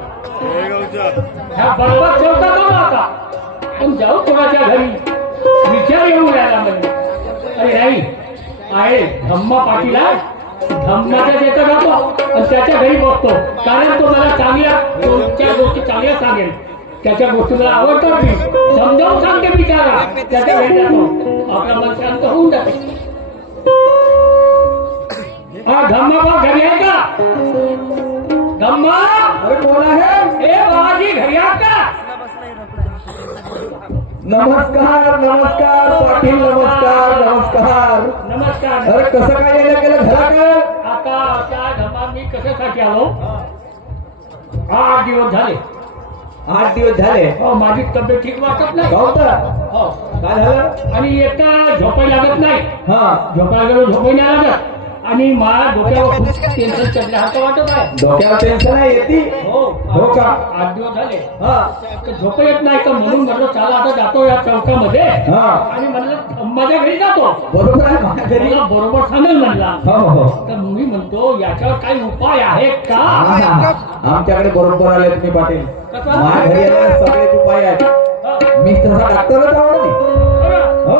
ह्या बरबाद चौकाचा होता. पण जाऊ कोणाच्या घरी विचार येऊन राहिला म्हणजे अरे नाही आहे धम्मा पाटील आहे. धम्माच्या तिथं जातो आणि त्याच्या घरी बसतो कारण तो मला चांगल्या दोन चार गोष्टी चांगल्या सांगेल. त्याच्या गोष्टी मला आवडतात मी समजावून सांगते बिचारा त्याच्या घरी जातो आपला मन शांत होऊन जाते. हा धम्मा बा घरी आहे का? धम्मा अरे कोण आहे ए बाबाजी घरी आहात का? नमस्कार नमस्कार पाटील नमस्कार नमस्कार नमस्कार. अरे कसं काय यायला केलं घराकडे आता आता धम्मा मी कशासाठी आलो? 8 दिवस झाले. 8 दिवस झाले हो माझी तब्येत ठीक वाटत नाही. गावत हो काय झालं आणि एकटा झोपायला लागत नाही. हा झोपायला गेलो झोपायला नाही लागत आणि मला डोक्यावर खूप टेन्शन चढलं असं वाटत आहे. डोक्यावर टेन्शन आहे येते हो हो का 8 दिवस झाले हा तर झोप येत नाही तर म्हणून म्हटलं चला आता जातो या चौकामध्ये हा आणि म्हणलं धम्माच्या घरी जातो. बरोबर आहे माझ्या घरी मला बरोबर सांगेल म्हणला. हो हो तर मी म्हणतो याच्यावर काही उपाय आहे का? हा, आमच्याकडे बरोबर आले तुम्ही पाटील कसा? माझ्या घरी येणारे सगळे उपाय आहेत हा, मी तसा डॉक्टरच आवडली बरं. हो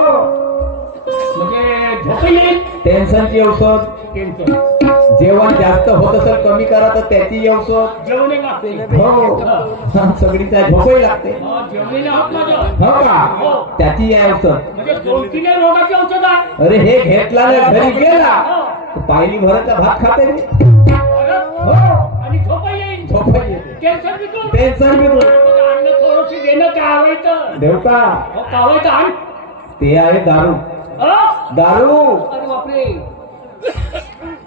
म्हणजे झोप येईल टेन्शनची औषध टेन्शन जेवण जास्त होत असेल कमी करा तर त्याची औषध जेवणे लागते. हो सगळीचा झोपही लागते जेवणे आहोत माझं. हो का त्याची आहे औषध म्हणजे 2-3 रोगाची औषध आहे. अरे हे घेतला ना घरी गेला तर पायली भराचा भात खाते मी बरं? हो आणि झोप येईल. झोपही येते टेन्शन बी तू. टेन्शन बी दूर. अन्न थोडंशी देणं कावायचं. देव का हो, कावायचं आण. ते आहे दारू हं? दारू अरे बापरे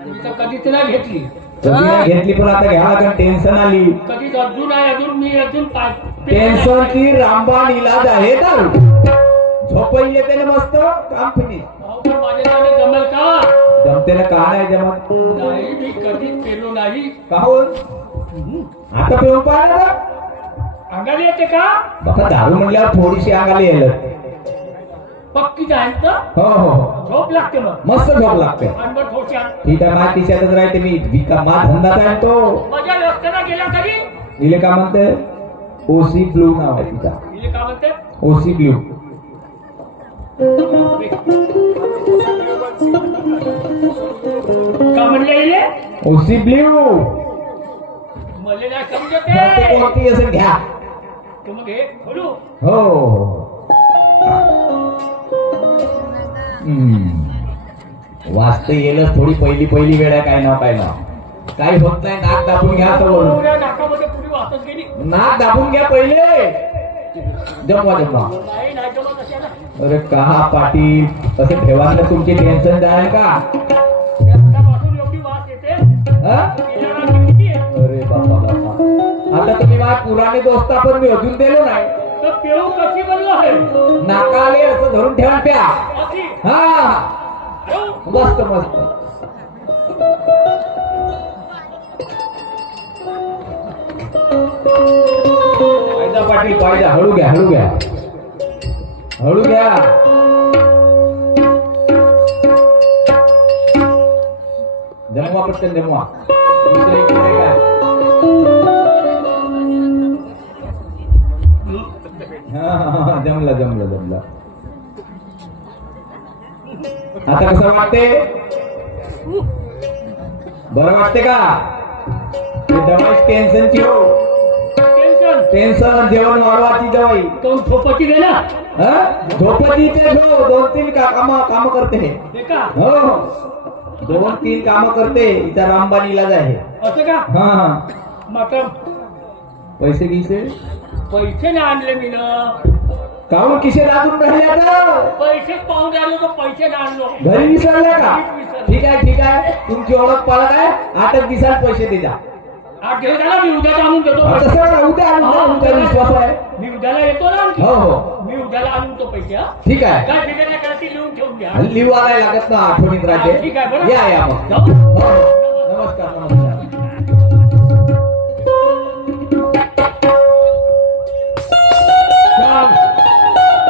मी तर कधीच नाही घेतली. कधी नाही घेतली पण आता घ्या लागेल टेन्शन आली कधीच अजून आहे अजून मी अजून टेन्शनची रामबाण इलाज आहे दारू झोपही येते ना मस्त काम फिनिश माझ्याकडे जमेल का? जमते ना का नाही जमत नाही मी कधीच पेलो नाही. का हो आता पिऊन पाहिलं ना अंगाला येते का? बाबा दारू म्हणल्यावर थोडीशी अंगाला येईल पक्की जाईल तर हो हो हो. झोप लागते मग. मस्त झोप लागते अनबर थोडशी आण. ठीक आहे माझ्या खिशातच राहते मी विका मा धंदाच आहे तो माझ्या रस्त्याला गेला तरी इले का म्हणते ओसी ब्लू नाव आहे तिचा हिला का म्हणते? ओसी ब्लू का म्हणले इले? ओसी ब्लू मला नाही समजत ते आहे. कोणती असेल घ्या तू मग हे खोलू. हो वाचता येईलच थोडी पहिली वेळ आहे काय नाव काही होत नाही नाक दाबून घ्या असं बोलून एवढ्या नाकामध्ये पुढे वाहतच गेली. नाक दाबून घ्या पहिले जमवा जमवा नाही नाही जमत अशाला. अरे का पाटील असे ठेवायला तुमची टेन्शन जाईल का ते आतापासून एवढी वास येते. हा? गेल्यावर किती आहे? अरे बाबा बाबा आता तुम्ही माझ्या पुराणे दोस्ता पण मी अजून दिलो नाही तर पेऊ कशी बनलो आहे? नाकाले असं धरून ठेवा प्या अशी. हा हो. मस्त मस्त पाहिजा पाटील पाहिजा हळू घ्या हळू घ्या. जमवा पटकन जमवा. दुसरं एक आहे का? हा, जमलं. आता कसं वाटते? बरं वाटते का? दवाई टेन्शनची हो. टेन्शन जेवण वाढवाची दवाई. कोण झोपाची दे ना झोपती ते जो 2-3 काम करते. ते का हो 2-3 काम करते. इथं रामबाण इलाज आहे. असं का हा मात्र पैसे गिसे पैसे नाही आणले मी ना काहून किशे लागून राहिले आता? पैसे पाहून राहिलो तर पैसे नाही आणलो घरी विसरला का? ठीक आहे तुमची ओळख पाळत आहे. 8 दिवसात पैसे देजा. आज घेऊन झाला मी उद्या आणून देतो तसं उद्या तुमचा विश्वास आहे. मी उद्याला येतो ना आणखी. हो मी उद्याला आणून तो पैसे हा ठीक आहे. काय फिकर नाही करायची लिहून ठेवून घ्या लिहू आलाय लागत ना आठवणीत राहते. ठीक आहे बरं या मग. जाऊ. हो. नमस्कार. छान.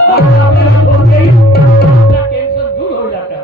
आता आपल्याला फोन येईल. आपलं टेन्शन दूर होईल आता.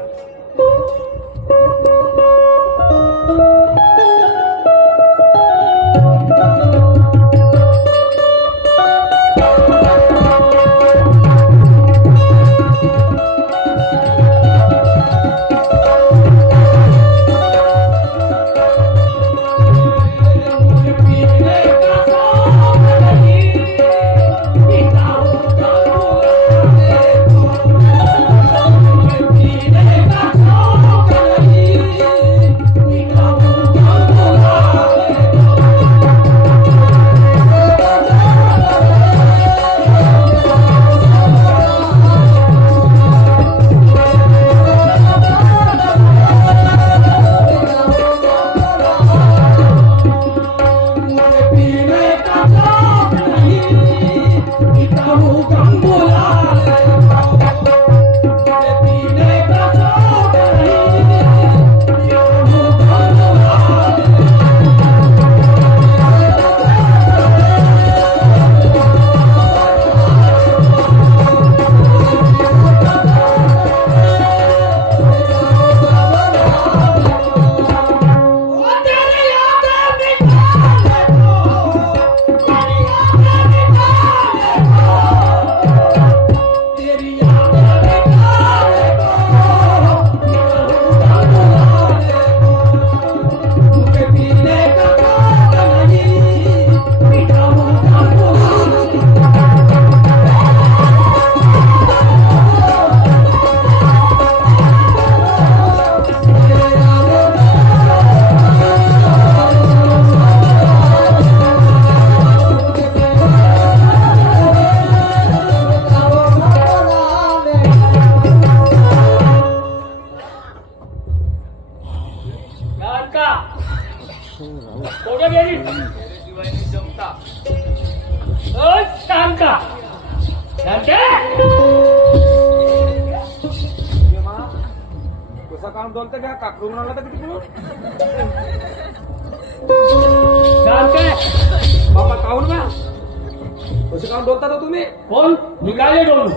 कुठे गेली शांता शांते कसं काम बोलतं का काकडू म्हणाला तर किती शांते बाबा काहून ना कसं काम बोलता तो तुम्ही कोण मी काय डोलू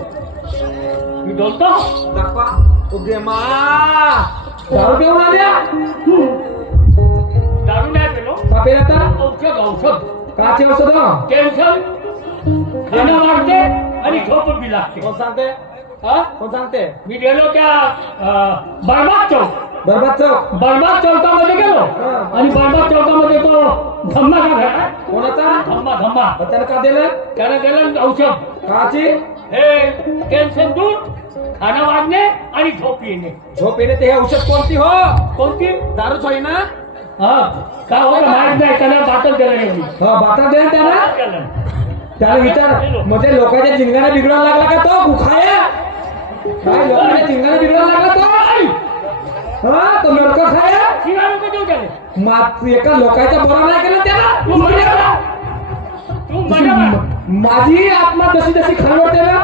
मी डोलतो दाखवा उगे मा दारू पिऊन आल्या दारू नाही पेलो का पेला आता? औषध काचे औषध टेन्शन खाणं वाढते आणि झोप बी लागते कोण सांगते हा कोण सांगते मी गेलो त्या बरबाद चौकामध्ये गेलो आणि बरबाद चौकामध्ये तो धम्मा का भेटा कोणाचा? धम्मा त्याला का दिलं? त्याला गेलं औषध काची? हे टेन्शन दूर खाणं वाढणे आणि झोप येणे झोप येणे ते हे औषध कोणती हो? कोणती दारूच होई ना? हा का होतं माहित नाही त्याला बाटल दिलं एवढी बाता दे त्याला. त्याला विचार म्हणजे लोकांच्या जिंगाने बिघडायला लागला का तो गुखाया? काय लोकांच्या जिंगाने बिघडायला लागला तो? हा तो लडका खाया शिवाय नको देऊ त्याला एका लोकांचा बरा नाही केला त्याला. तू माझ्या माझी आत्मा जशी जशी खलवडते ना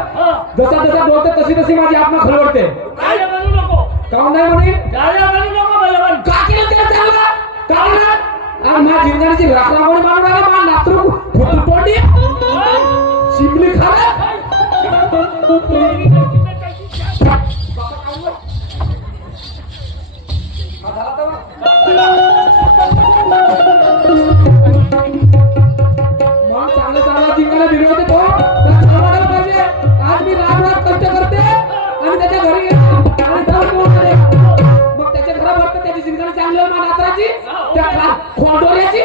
जसा जसा बोलते तशी तशी माझी आत्मा खलवडते. काय म्हणू नको काऊन नाही म्हणे? काय म्हणू नको मला म्हण. का केलं त्याला चांगला? काऊन ना? आणि माझ्या जिंगाची राखरावणी मारून आला मा नातरू फुटून पडली शिमली खाला चांगलं चांगला जिंकायला बिघडवते तो त्याला वाटायला पाहिजे आज मी रात कष्ट करते आणि त्याच्या घरी येते आणि दारू पिऊन आले. मग त्याच्या घरात वाटतं त्याची जिंकायला चांगलं मान आतराची त्या खोंडोऱ्याची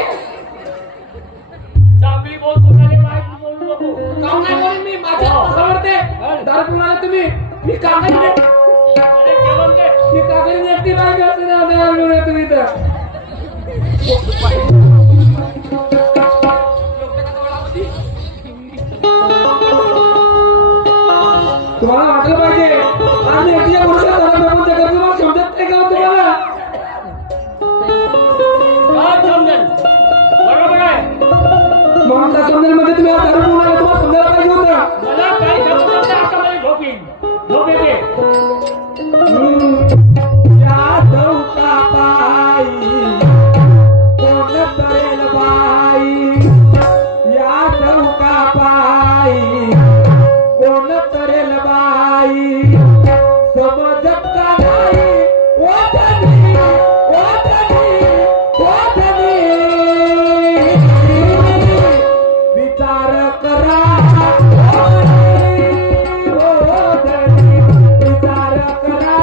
चांगली बोल कोणाला वाईट बोलू नको. काम नाही म्हणून मी माझ्या आवडते दारू पिऊन आले तुम्ही मी काम नाही करेन. अरे जेवण दे. मी का करीन एकटी नाही करते ना दारू पिऊन तुम्ही तर तुम्हाला वाटलं पाहिजे आणि एकट्या पुरुषाला दारू पिऊन जगात तुम्हाला समजत नाही का हो तुम्हाला काय समजेल? बरोबर आहे. म्हणून त्या समजेलमध्ये तुम्ही आज दारू पिऊन आले तुम्हाला समजायला पाहिजे होतं. मला काही समजत नाही. आता मला झोप येईल. झोप येते. या चौकापायी कोण तरेल बाई या चौकापायी कोण तरेल बाई समजत का नाही ओढणी ओढणी ओढणी विचार करा ओढणी विचार करा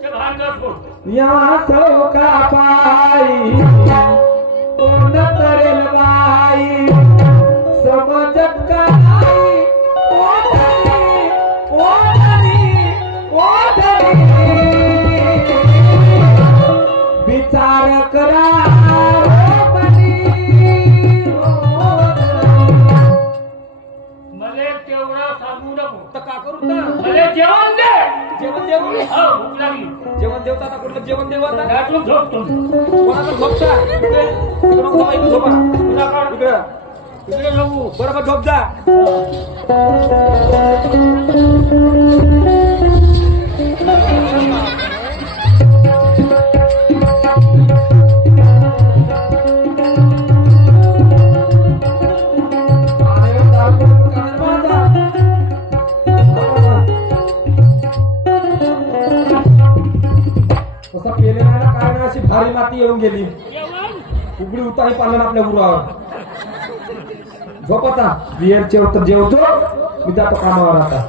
ते भांडण बोल. या चौकापायी कोण तरेल बाई समजत का नाही ओढणी ओढणी ओढणी विचार करा ओढणी मला तेवढं सांगू नको. तर का करू ना मला जेवण दे. जेवण देऊ हो, भूक लागली. जेवण देवता आता कुठलं जेवण देऊ आता त्यातून झोपतो. कोणाचं झोपता इकडे नको झोपा इकडे झोपा तुला काढ. इकडे इकडे नको. बरोबर झोप जा तसा केले नाही ना काय नाही अशी भारी माती येऊन गेली जेवण उघडी उतारी पालन आपल्या गुरुवावर झोप आता बियरचे उत्तर जेवतो मी जातो कामावर आता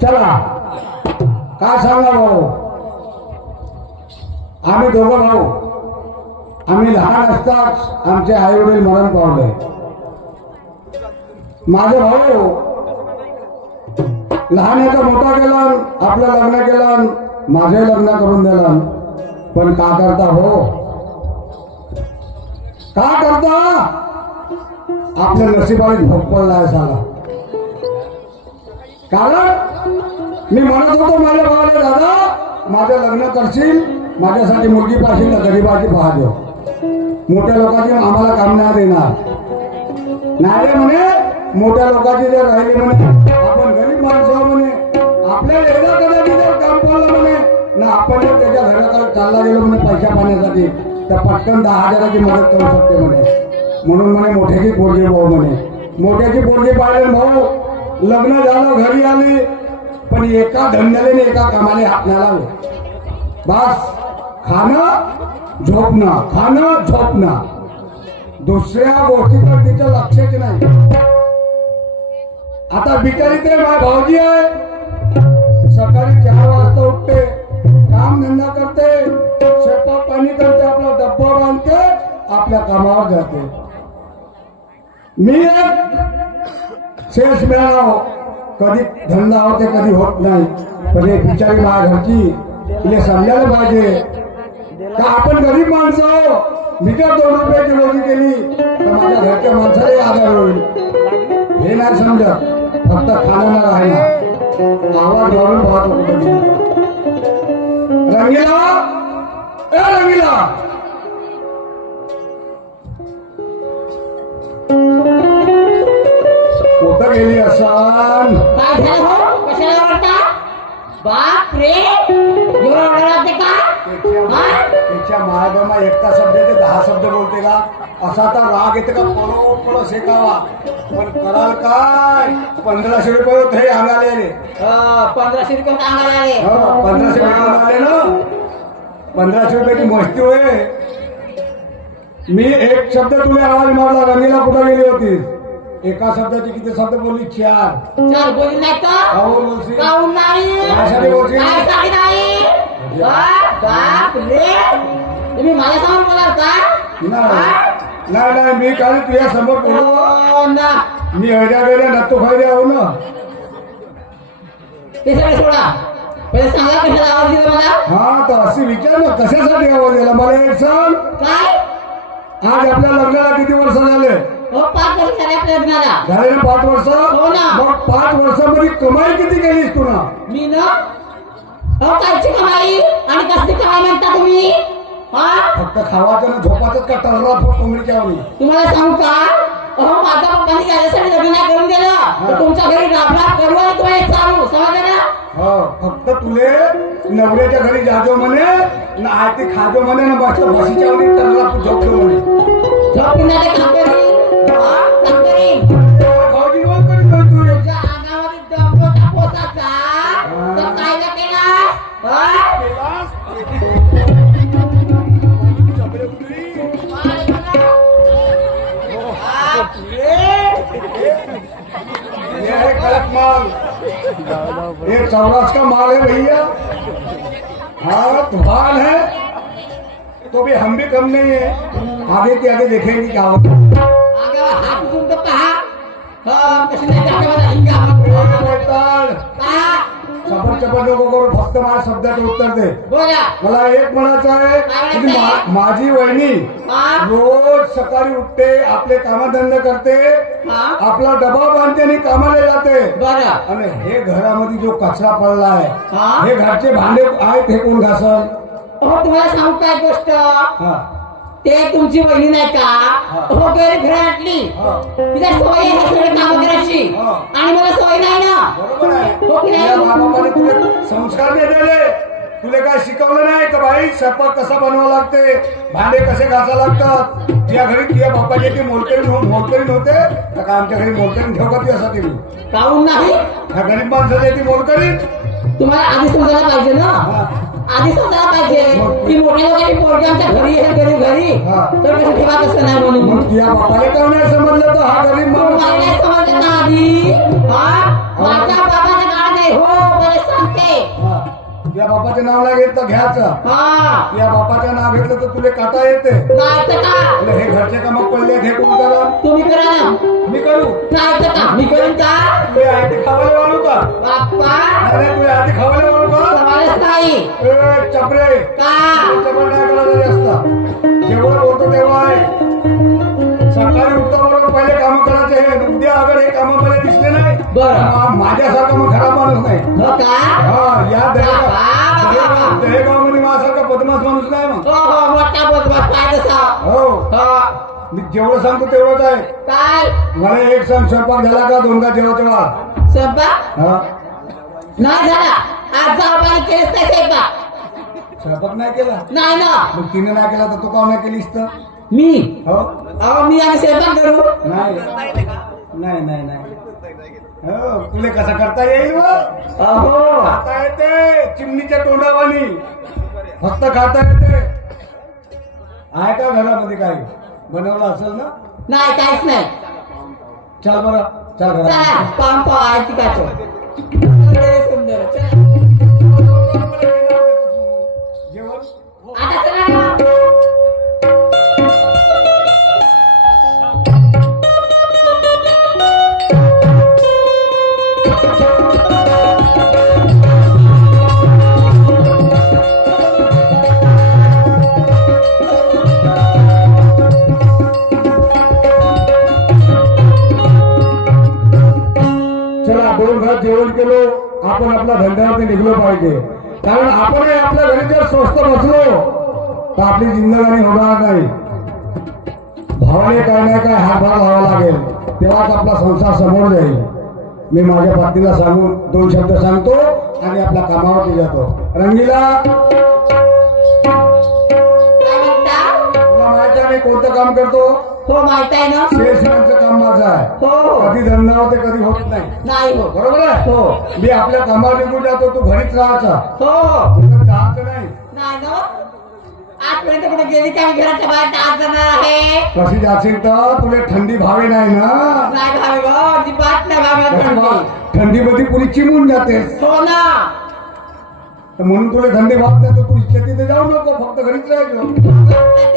चला काय सांगा भाऊ आम्ही दोघं भाऊ आम्ही लहान असताच आमचे आई वडील मरण पावले माझे भाऊ लहानाचा मोठा केला आपलं लग्न केलं माझे लग्न करून दिलं पण का करता हो का करता आपल्या नशिबाने भोग पडलाय साला कारण मी म्हणत होतो माझ्या भावाला दादा माझं लग्न करशील माझ्यासाठी मुलगी पाहिजे तर गरीबाची पाहतो मोठ्या लोकांची आम्हाला काम नाही देणार नाही रे म्हणे मोठ्या लोकांची जर राहिली म्हणे आपण गरीब माणसं म्हणे आपल्याला एकदा कदाचित जर काम पडलं म्हणे ना आपण जर त्याच्या घराकडे चालला गेलो म्हणे पैसा पाण्यासाठी तर पटकन 10,000ची मदत करू शकते म्हणे म्हणून म्हणे मोठ्याची पोरगी भाऊ म्हणे. मोठ्याची पोरगी पाहिजे भाऊ लग्न झालं घरी आले पण एका धंद्याने आणि एका कामाने हात नाही लावले. बस खाणं झोपणं खाणं झोपणं दुसऱ्या गोष्टीकडे तिचं लक्षच नाही. आता बिचारी ते माझ्या भाऊजी आहे, सकाळी 4 वाजता उठते, काम धंदा करते, स्वयंपाक पाणी करते, आपला डब्बा बांधते, आपल्या कामावर जाते. मी एक सेल्समॅन आहो, कधी धंदा होते कधी होत नाही. पण हे बिचारी माझ्या घरची तिला समजायला पाहिजे का आपण गरीब माणसं आहो. मी जर 2 रुपयाची रोजी केली तर माझ्या घरच्या माणसालाही आधार होईल. हे नाही समजत, फक्त खाणं ना राहिला आवाज वाढून पाहतो. रंगीला ए रंगीला कुठं गेली असान? काय झालं भाऊ कशाला ओरडता? बाप रे एवढं ओरडते का? हा? तिच्या महागमा एकटा शब्द ते 10 शब्द बोलते का? असा तर राग येते का? पळो पळो शेकावा. पण कराल काय? 1500 रुपये होत हे अंगाले. 1500 रुपये सांगायला आले. 1500 रुपये आले ना. 1500 रुपयाची मस्ती होय. मी एक शब्द तुला आवाज मारला, रंगीला कुठं गेली होती? एका शब्दाची किती शब्द बोलली? 4. चाल बोलली नाही का? अहो बोलशी काहून नाही? माझ्यासाठी बोलशी. माझ्यासाठी नाही. बाप रे तुम्ही मला सांगून बोलाल का? नाही नाही मी काल तुझ्या समोर बोललो. हो ना. मी हळद्या वेळेला नत्तो फायदे आहो ना. ते सगळं सोडा, पहिले सांगा कशाला आवाज दिला मला? हा तर असे विचार ना कशासाठी आवाज दिला मला एक सांग. काय? आज आपल्या लग्नाला किती वर्ष झाले? हो 5 वर्ष झाले आपल्या लग्नाला. झाले ना 5 वर्ष? हो ना. मग 5 वर्षामध्ये कमाई किती केलीस तू ना? मी ना हो कायची कमाई आणि कसली कमाई म्हणता तुम्ही? हा फक्त खावाचं ना झोपाचं का टरला कोंबडीच्या वाणी? तुम्हाला सांगू का? अहो माझ्या पप्पांनी माझ्यासाठी लग्न नाही करून दिलं तर तुमच्या घरी राबराब करू आणि तुम्हाला एक सांगू समजलं ना? हो फक्त तुले नवऱ्याच्या घरी जाजो म्हणे ना आरती खाजो म्हणे ना बस बशीच्या वाणी टरला झोपलो म्हणे. झोपून नाही ते काम करीन. हा, काम करीन. भाऊजी बोल करीत होय तू. तुझ्या अंगामध्ये दम होता पोटाचा तर काय नाही केला? हा? ये है कड़क माल, ये चौरास का माल है भैया. हाँ तूफान है तो भी हम भी कम नहीं है. आगे के आगे देखेंगे क्या होता है. अंगावर हात उचलून तर पहा. हा, कशी नाही टाका मला हिंगा. ए, बोलताड. पहा. चपट चपट नको करू, फक्त माझ्या शब्दाचं उत्तर दे. बोला. मला एक म्हणायचं आहे की माझी वहिनी हा? रोज सकाळी उठते, आपले कामधंदे करते, हा? आपला डबा बांधते आणि कामाला जाते. बरं. आणि हे घरामध्ये जो कचरा पडला आहे हा? हे घरचे भांडे आहेत हे कोण घासल? हो तुम्हाला सांगू काय गोष्ट? हा. ते तुमची बहिणी नाही का? हा. हो गैर घरातली हा. तिला सवय आहे सगळे काम करायची हा. आणि मला सवय नाही ना. बरोबर आहे. हो की नाही? तुझ्या बाबाने तुला संस्कार नाही दिले, तुला काय शिकवलं नाही का बाई स्वयंपाक कसा बनवावा लागते, भांडे कसे घासा लागतात. ज्या घरी तुझ्या बाप्पाचे ते मोलकरीण होते तर का आमच्या घरी मोलकरीण ठेव का तुझ्या साठी? काहून नाही? ह्या गरीब माणसाची ती मोलकरीण. तुम्हाला आधी समजायला पाहिजे ना. आधी समजायला पाहिजे की मोठ्या लोकांनी पोरगी आमच्या घरी आहे घरी हा. तर कसं ठेवा कसं नाही म्हणून. मग तुझ्या बापाला का नाही समजलं तर हा गरीब माणूस तुम्हाला नाही समजलं ना आधी? हा? माझ्या बाबाचं नाव नाही. हो मला सांगते. हा. तुझ्या बापाचं नाव नाही घेतलं घ्यायचं. हा तुझ्या बापाचं नाव घेतलं तर तुला काटा येते. नाही तर का? आणि हे घरचे काम पडले हे कोण करा? तुम्ही करा ना. मी करू. नाही तर का? मी करून का? तुला आधी खावायला वाढू का? बाप्पा अरे तुला आधी खावायला वाढू का? समावेश नाही ए चपरे का? चपड नाही करायला जास्त. जेवढं बोलतो तेव्हा आहे. सकाळी उठतो बरोबर पहिले काम करायचे हे. उद्या अगर हे काम मला दिसले नाही बरं. माझ्यासारखा मग खराब माणूस नाही. हो का? हा या दहेगावमध्ये माझ्यासारखा बदमाश माणूस नाही मग. हो हो मोठा बदमाश पाय तसा. हो हो मी जेवढं सांगतो तेवढंच आहे. काय? मला एक सांग स्वयंपाक झाला का? 2 का जेव्हा स्वयंपाक हा नाही झाला. आज जाऊन केस नाही स्वयंपाक. स्वयंपाक नाही केला नाही ना. मग तिने नाही केला तर तू का नाही केलीस तर? मी हो अहो मी आणि स्वयंपाक करू नाही हो तुले कसं करता येईल व? अहो खाता येते चिमणीच्या तोंडावानी फक्त खाता येते. आहे का घरामध्ये काही बनवलं असेल ना? नाही काहीच नाही. चल बरं चल घरात. चला पाम पाव आहे की काय तो. सुंदर चला. जेवण आता चला ना. चला दोन घरात जेवण केलो आपण आपल्या धंद्यावरती निघलो पाहिजे. कारण आपण आपल्या घरी जर स्वस्त बसलो तर आपली जिंदगानी होणार नाही. भावाने काय नाही काय हातभार लावा लागेल तेव्हाच आपला संसार समोर जाईल. मी माझ्या पत्नीला सांगून 2 शब्द सांगतो आणि आपल्या कामावरती जातो. रंगीला काय म्हणता? तुला माहिती आहे मी कोणतं काम करतो? हो माहित आहे ना. सेल्समॅनचं काम माझं आहे. हो कधी धंदा होते कधी होत नाही. नाही हो बरोबर आहे. हो मी आपल्या कामावर निघून जातो तू घरीच राहायचा. हो तुला जायचं नाही. नाही ना. आजपर्यंत कुठे गेली का मी घराच्या बाहेर आज जाणार आहे. कशी जाशील तर तुला थंडी भावी नाही ना. नाही भावे गो अजिबात नाही भावे थंडी. थंडीमध्ये पुरी चिमून जातेस हो ना. तर म्हणून तुला थंडी भात नाही तर तू इच्छा तिथे जाऊ नको फक्त घरीच राहायचो.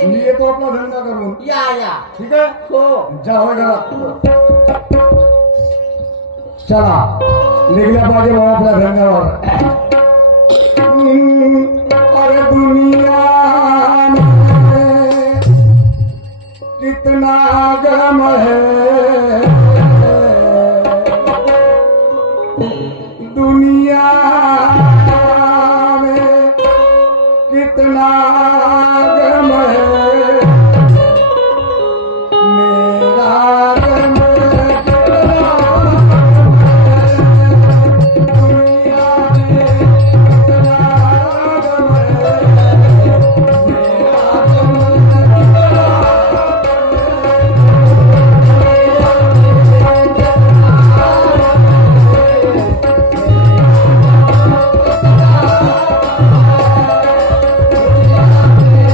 मी येतो आपला धंदा करून. या या ठीक आहे हो जा होय घरात. चला निघल्या पाहिजे बाबा आपल्या धंद्यावर. अरे दुनिया में कितना गम है. दुनिया में कितना गम है. मेरा गम कितना दुनिया में कितना गम है. मेरा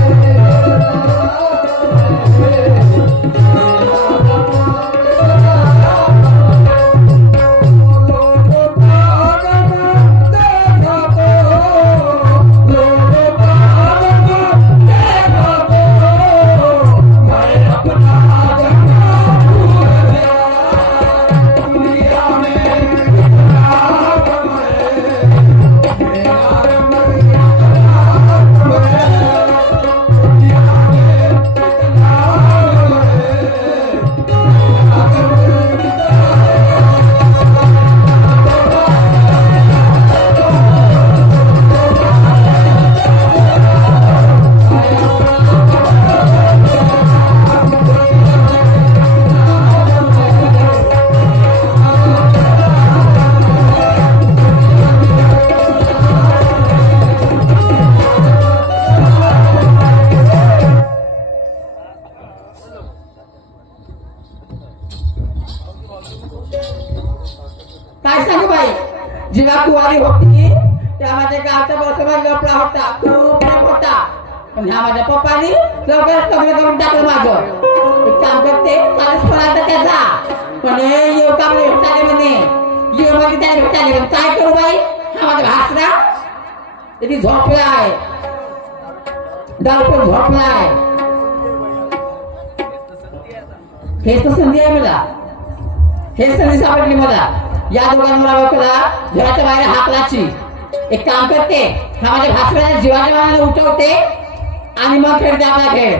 गम काय सांगू बाई. जेव्हा कुवारी होती तेव्हा माझ्या गावच्या बसवर लपला होता. खूप प्रेम होता. पण ह्या माझ्या पप्पानी लवकरच लग्न करून टाकलं माझं. एक काम करते कालच फोन आलता त्याचा. पण येऊ का म्हणे भेटाले म्हणे. येऊ म्हणजे त्याने भेटाले. पण काय करू बाई. हा माझा भासरा त्याची झोपलाय. डालपूर झोपलाय. हेच तर संधी आहे मला. हेच संधी सापडली मला. या दोघांवर घराच्या बाहेर हाकलाची. एक काम करते हा माझ्या भासऱ्याला जीवाच्या मानाने उठवते आणि मग खेळते आपला खेळ.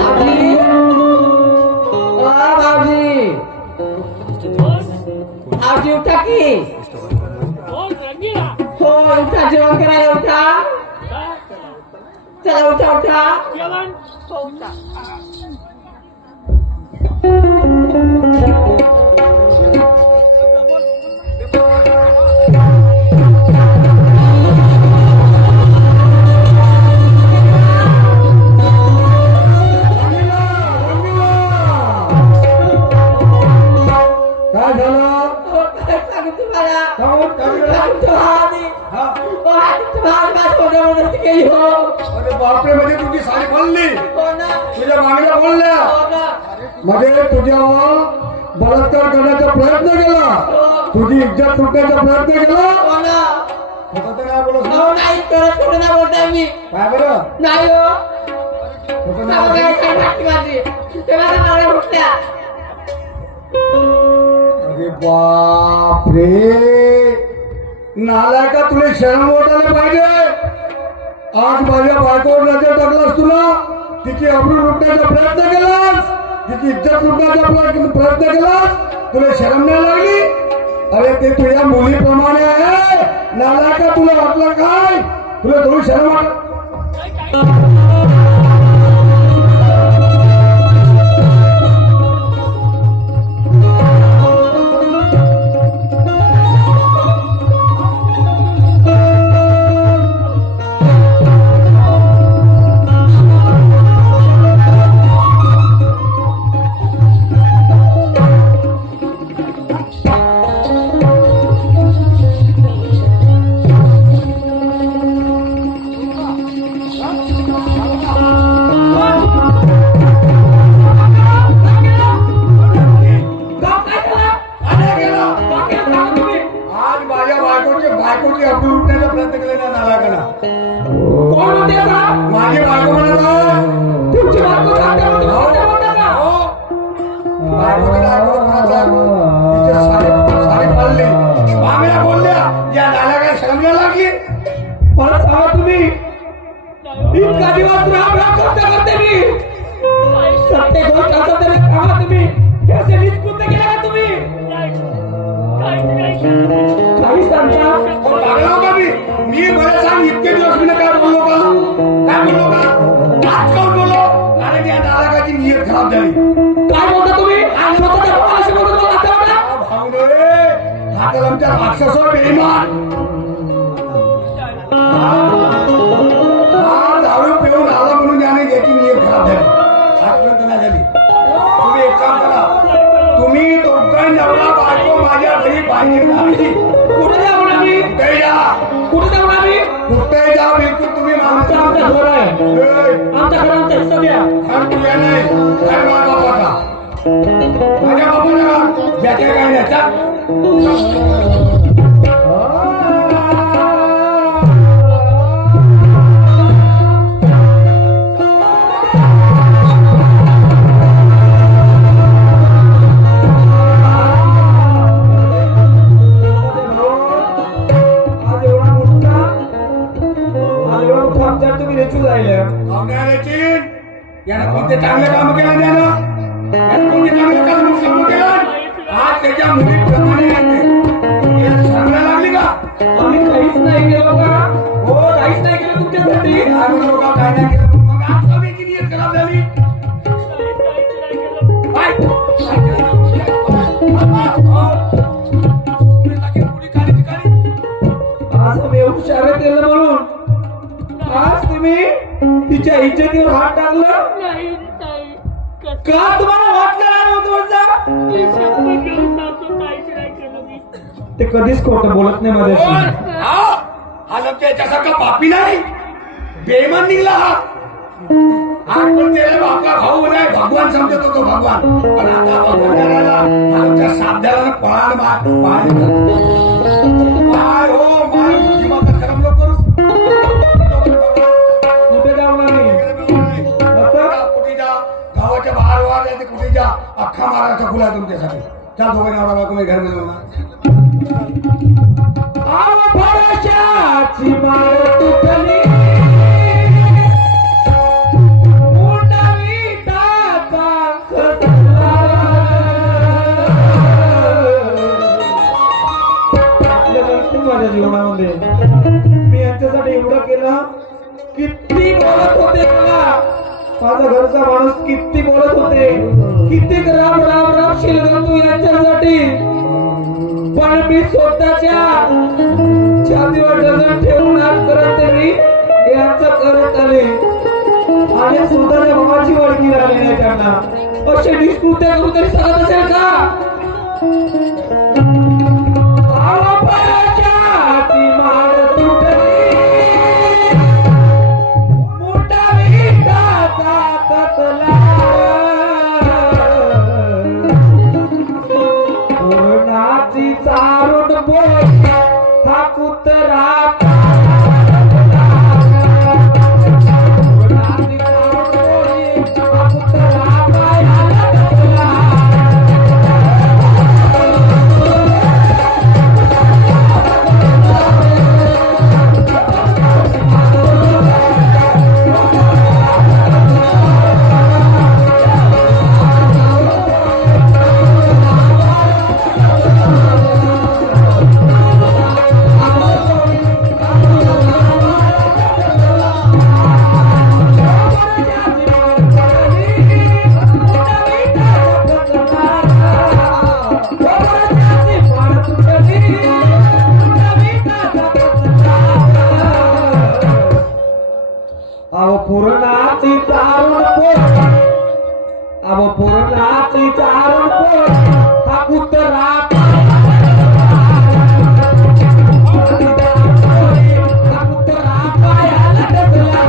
भाऊजी, ओ भाऊजी, भाऊजी उठा की. हो उठा जेवण करायला उठा. चला उठा उठा. हो उठा. बापरे म्हणजे तुझी साडी फळली हो ना तुझ्या मागेला बोलल्या हो ना म्हणजे तुझ्यावर बलात्कार करण्याचा प्रयत्न केला तुझी इज्जत लुटण्याचा प्रयत्न केला हो ना खोटं तर नाही बोलत ना? हो नाही करत कुठं नाही बोलताय मी काय बरं नाही हो खोटं नाव नाही काय बोलत? काय माहिती माझी तेव्हा त्या नवऱ्या उठल्या अरे बाप रे नालाय का तुला शरम वाटायला पाहिजे आज माझ्या बायकोवर नजर टाकलास तुला तिची अब्रू लुटण्याचा प्रयत्न केलास तिची इज्जत लुटण्याचा प्रयत्न केलास तुला शरम नाही लागली अरे ते तुझ्या मुलीप्रमाणे आहे नालाय का तुला वाटलं काय तुला थोडी शरम वाटत आज माझ्या बायकोची अब्रू लुटण्याचा प्रयत्न केला ना नालायकाला कोण होते का माझी बायको म्हणत आहे तुमची बायको सांगते म्हणते, खोटं बोलता का? बायकोचं नाही ऐकलं कोणाचं ऐकलं. तिचे साडी फाडली मामीला बोलल्या या नालायकाला शरम नाही लागली मला सांगा तुम्ही इतका दिवस राम राम करते मी सत्य गोष्ट असं तरी सांगा तुम्ही हे असे निष्कृत्य केलं का तुम्ही काही सांगता पण लागलो का मी बरं सांग इतके दिवस मी काय बोललो का आज कोण बोललो कारण या नालायकाची नियत खराब झाली काय बोलता तुम्ही आणि स्वतःच्या भावाशी बोलत होता आता बघा. भावले हा तर आमच्या राक्षस बेईमान हा दारू पिऊन आला म्हणून याने याची नियत खराब झाली आजपर्यंत नाही झाली तुम्ही एक काम करा तुम्ही दोघांनी नवरा बायको माझ्या घरी पाहिजे नाही कुठे जाऊ ना मी कुठे जा कुठे जाऊ ना मी कुठे जा बिलकुल तुम्ही आमचं आमचं घर आहे आमच्या घरांचा हिस्सा द्या घर तुझ्या नाही घर माझ्या बापाचा माझ्या बापाला ज्याचे काय नाही चल. आज एवढा मोठा आमच्या तुम्ही रेचून राहिले पाहुण्याची यानं कोणते चांगले काम केलं त्यानं यानं कोणते चांगले काम केलं आज त्याच्या मुलीप्रमाणे याला शरम नाही लागली का आम्ही काहीच नाही केलं का हो काहीच नाही केलं तुमच्यासाठी आम्ही लोक काय नाही केलं मग आज कमीची नियत खराब झाली काय? काय केलं? पुढे लागेल, पुढे काढी, काढी. आज आम्ही हुशार केलं म्हणून आज तुम्ही तिच्या इज्जतीवर हात टाकला नाही नाही का तुम्हाला वाटलं नाही होत वरचा? काहीच नाही केलं मी ते कधीच खोटं बोलत नाही माझ्याशी कोण? हा लमच्या याच्यासारखा पापी नाही बेईमान निघला हा पण त्याला बापा भाऊ नाही भगवान समजत होतो भगवान पण आता भगवान करायला आमच्या साध्याला पळाल माय हो माय दिमाग खराब नको करू कुठे जाऊ नाही कुठे जा गावाच्या बाहेर वार आहे ते कुठे जा अख्खा महाराष्ट्र खुला आहे तुमच्यासाठी त्या दोघांनी आवडा बायको घर मिळवला आव भरोशाची माळ तुटली मुंडावी टाचा खचला. आपल्या नसतील माझ्या जीवनामध्ये मी यांच्यासाठी एवढं केलं किती बोलत होते मला माझा घरचा माणूस किती बोलत होते किती राम राम राम शिलगाव तू यांच्यासाठी पण मी स्वतःच्या छातीवर डगन ठेवून आज करत मी यांचं करत आले आणि स्वतःच्या भावाची ओळखी लागली नाही त्यांना असे निष्कृत्य करू तरी सांगत असेल का आवापायाच्या ती माळ तुटली मोठा पुरणाची चारून पोर अव पुरणाची चारून पोर हा कुत्रा पायाला टचला.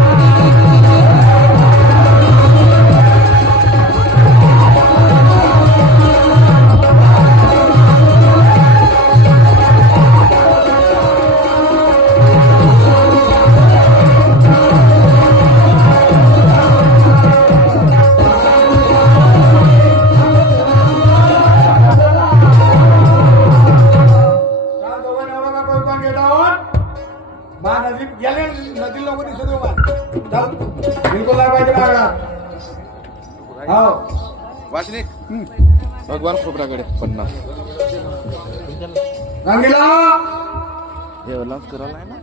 काय दोघं नवरा बायको कोण गेला आहोत? मा नदी गेले नदी लोक दिसत हो का? चल बिलकुल नाही पाहिजे लागणार. हो वासनिक भगवान खोबराकडे 50 रंगीला हे करायला आहे ना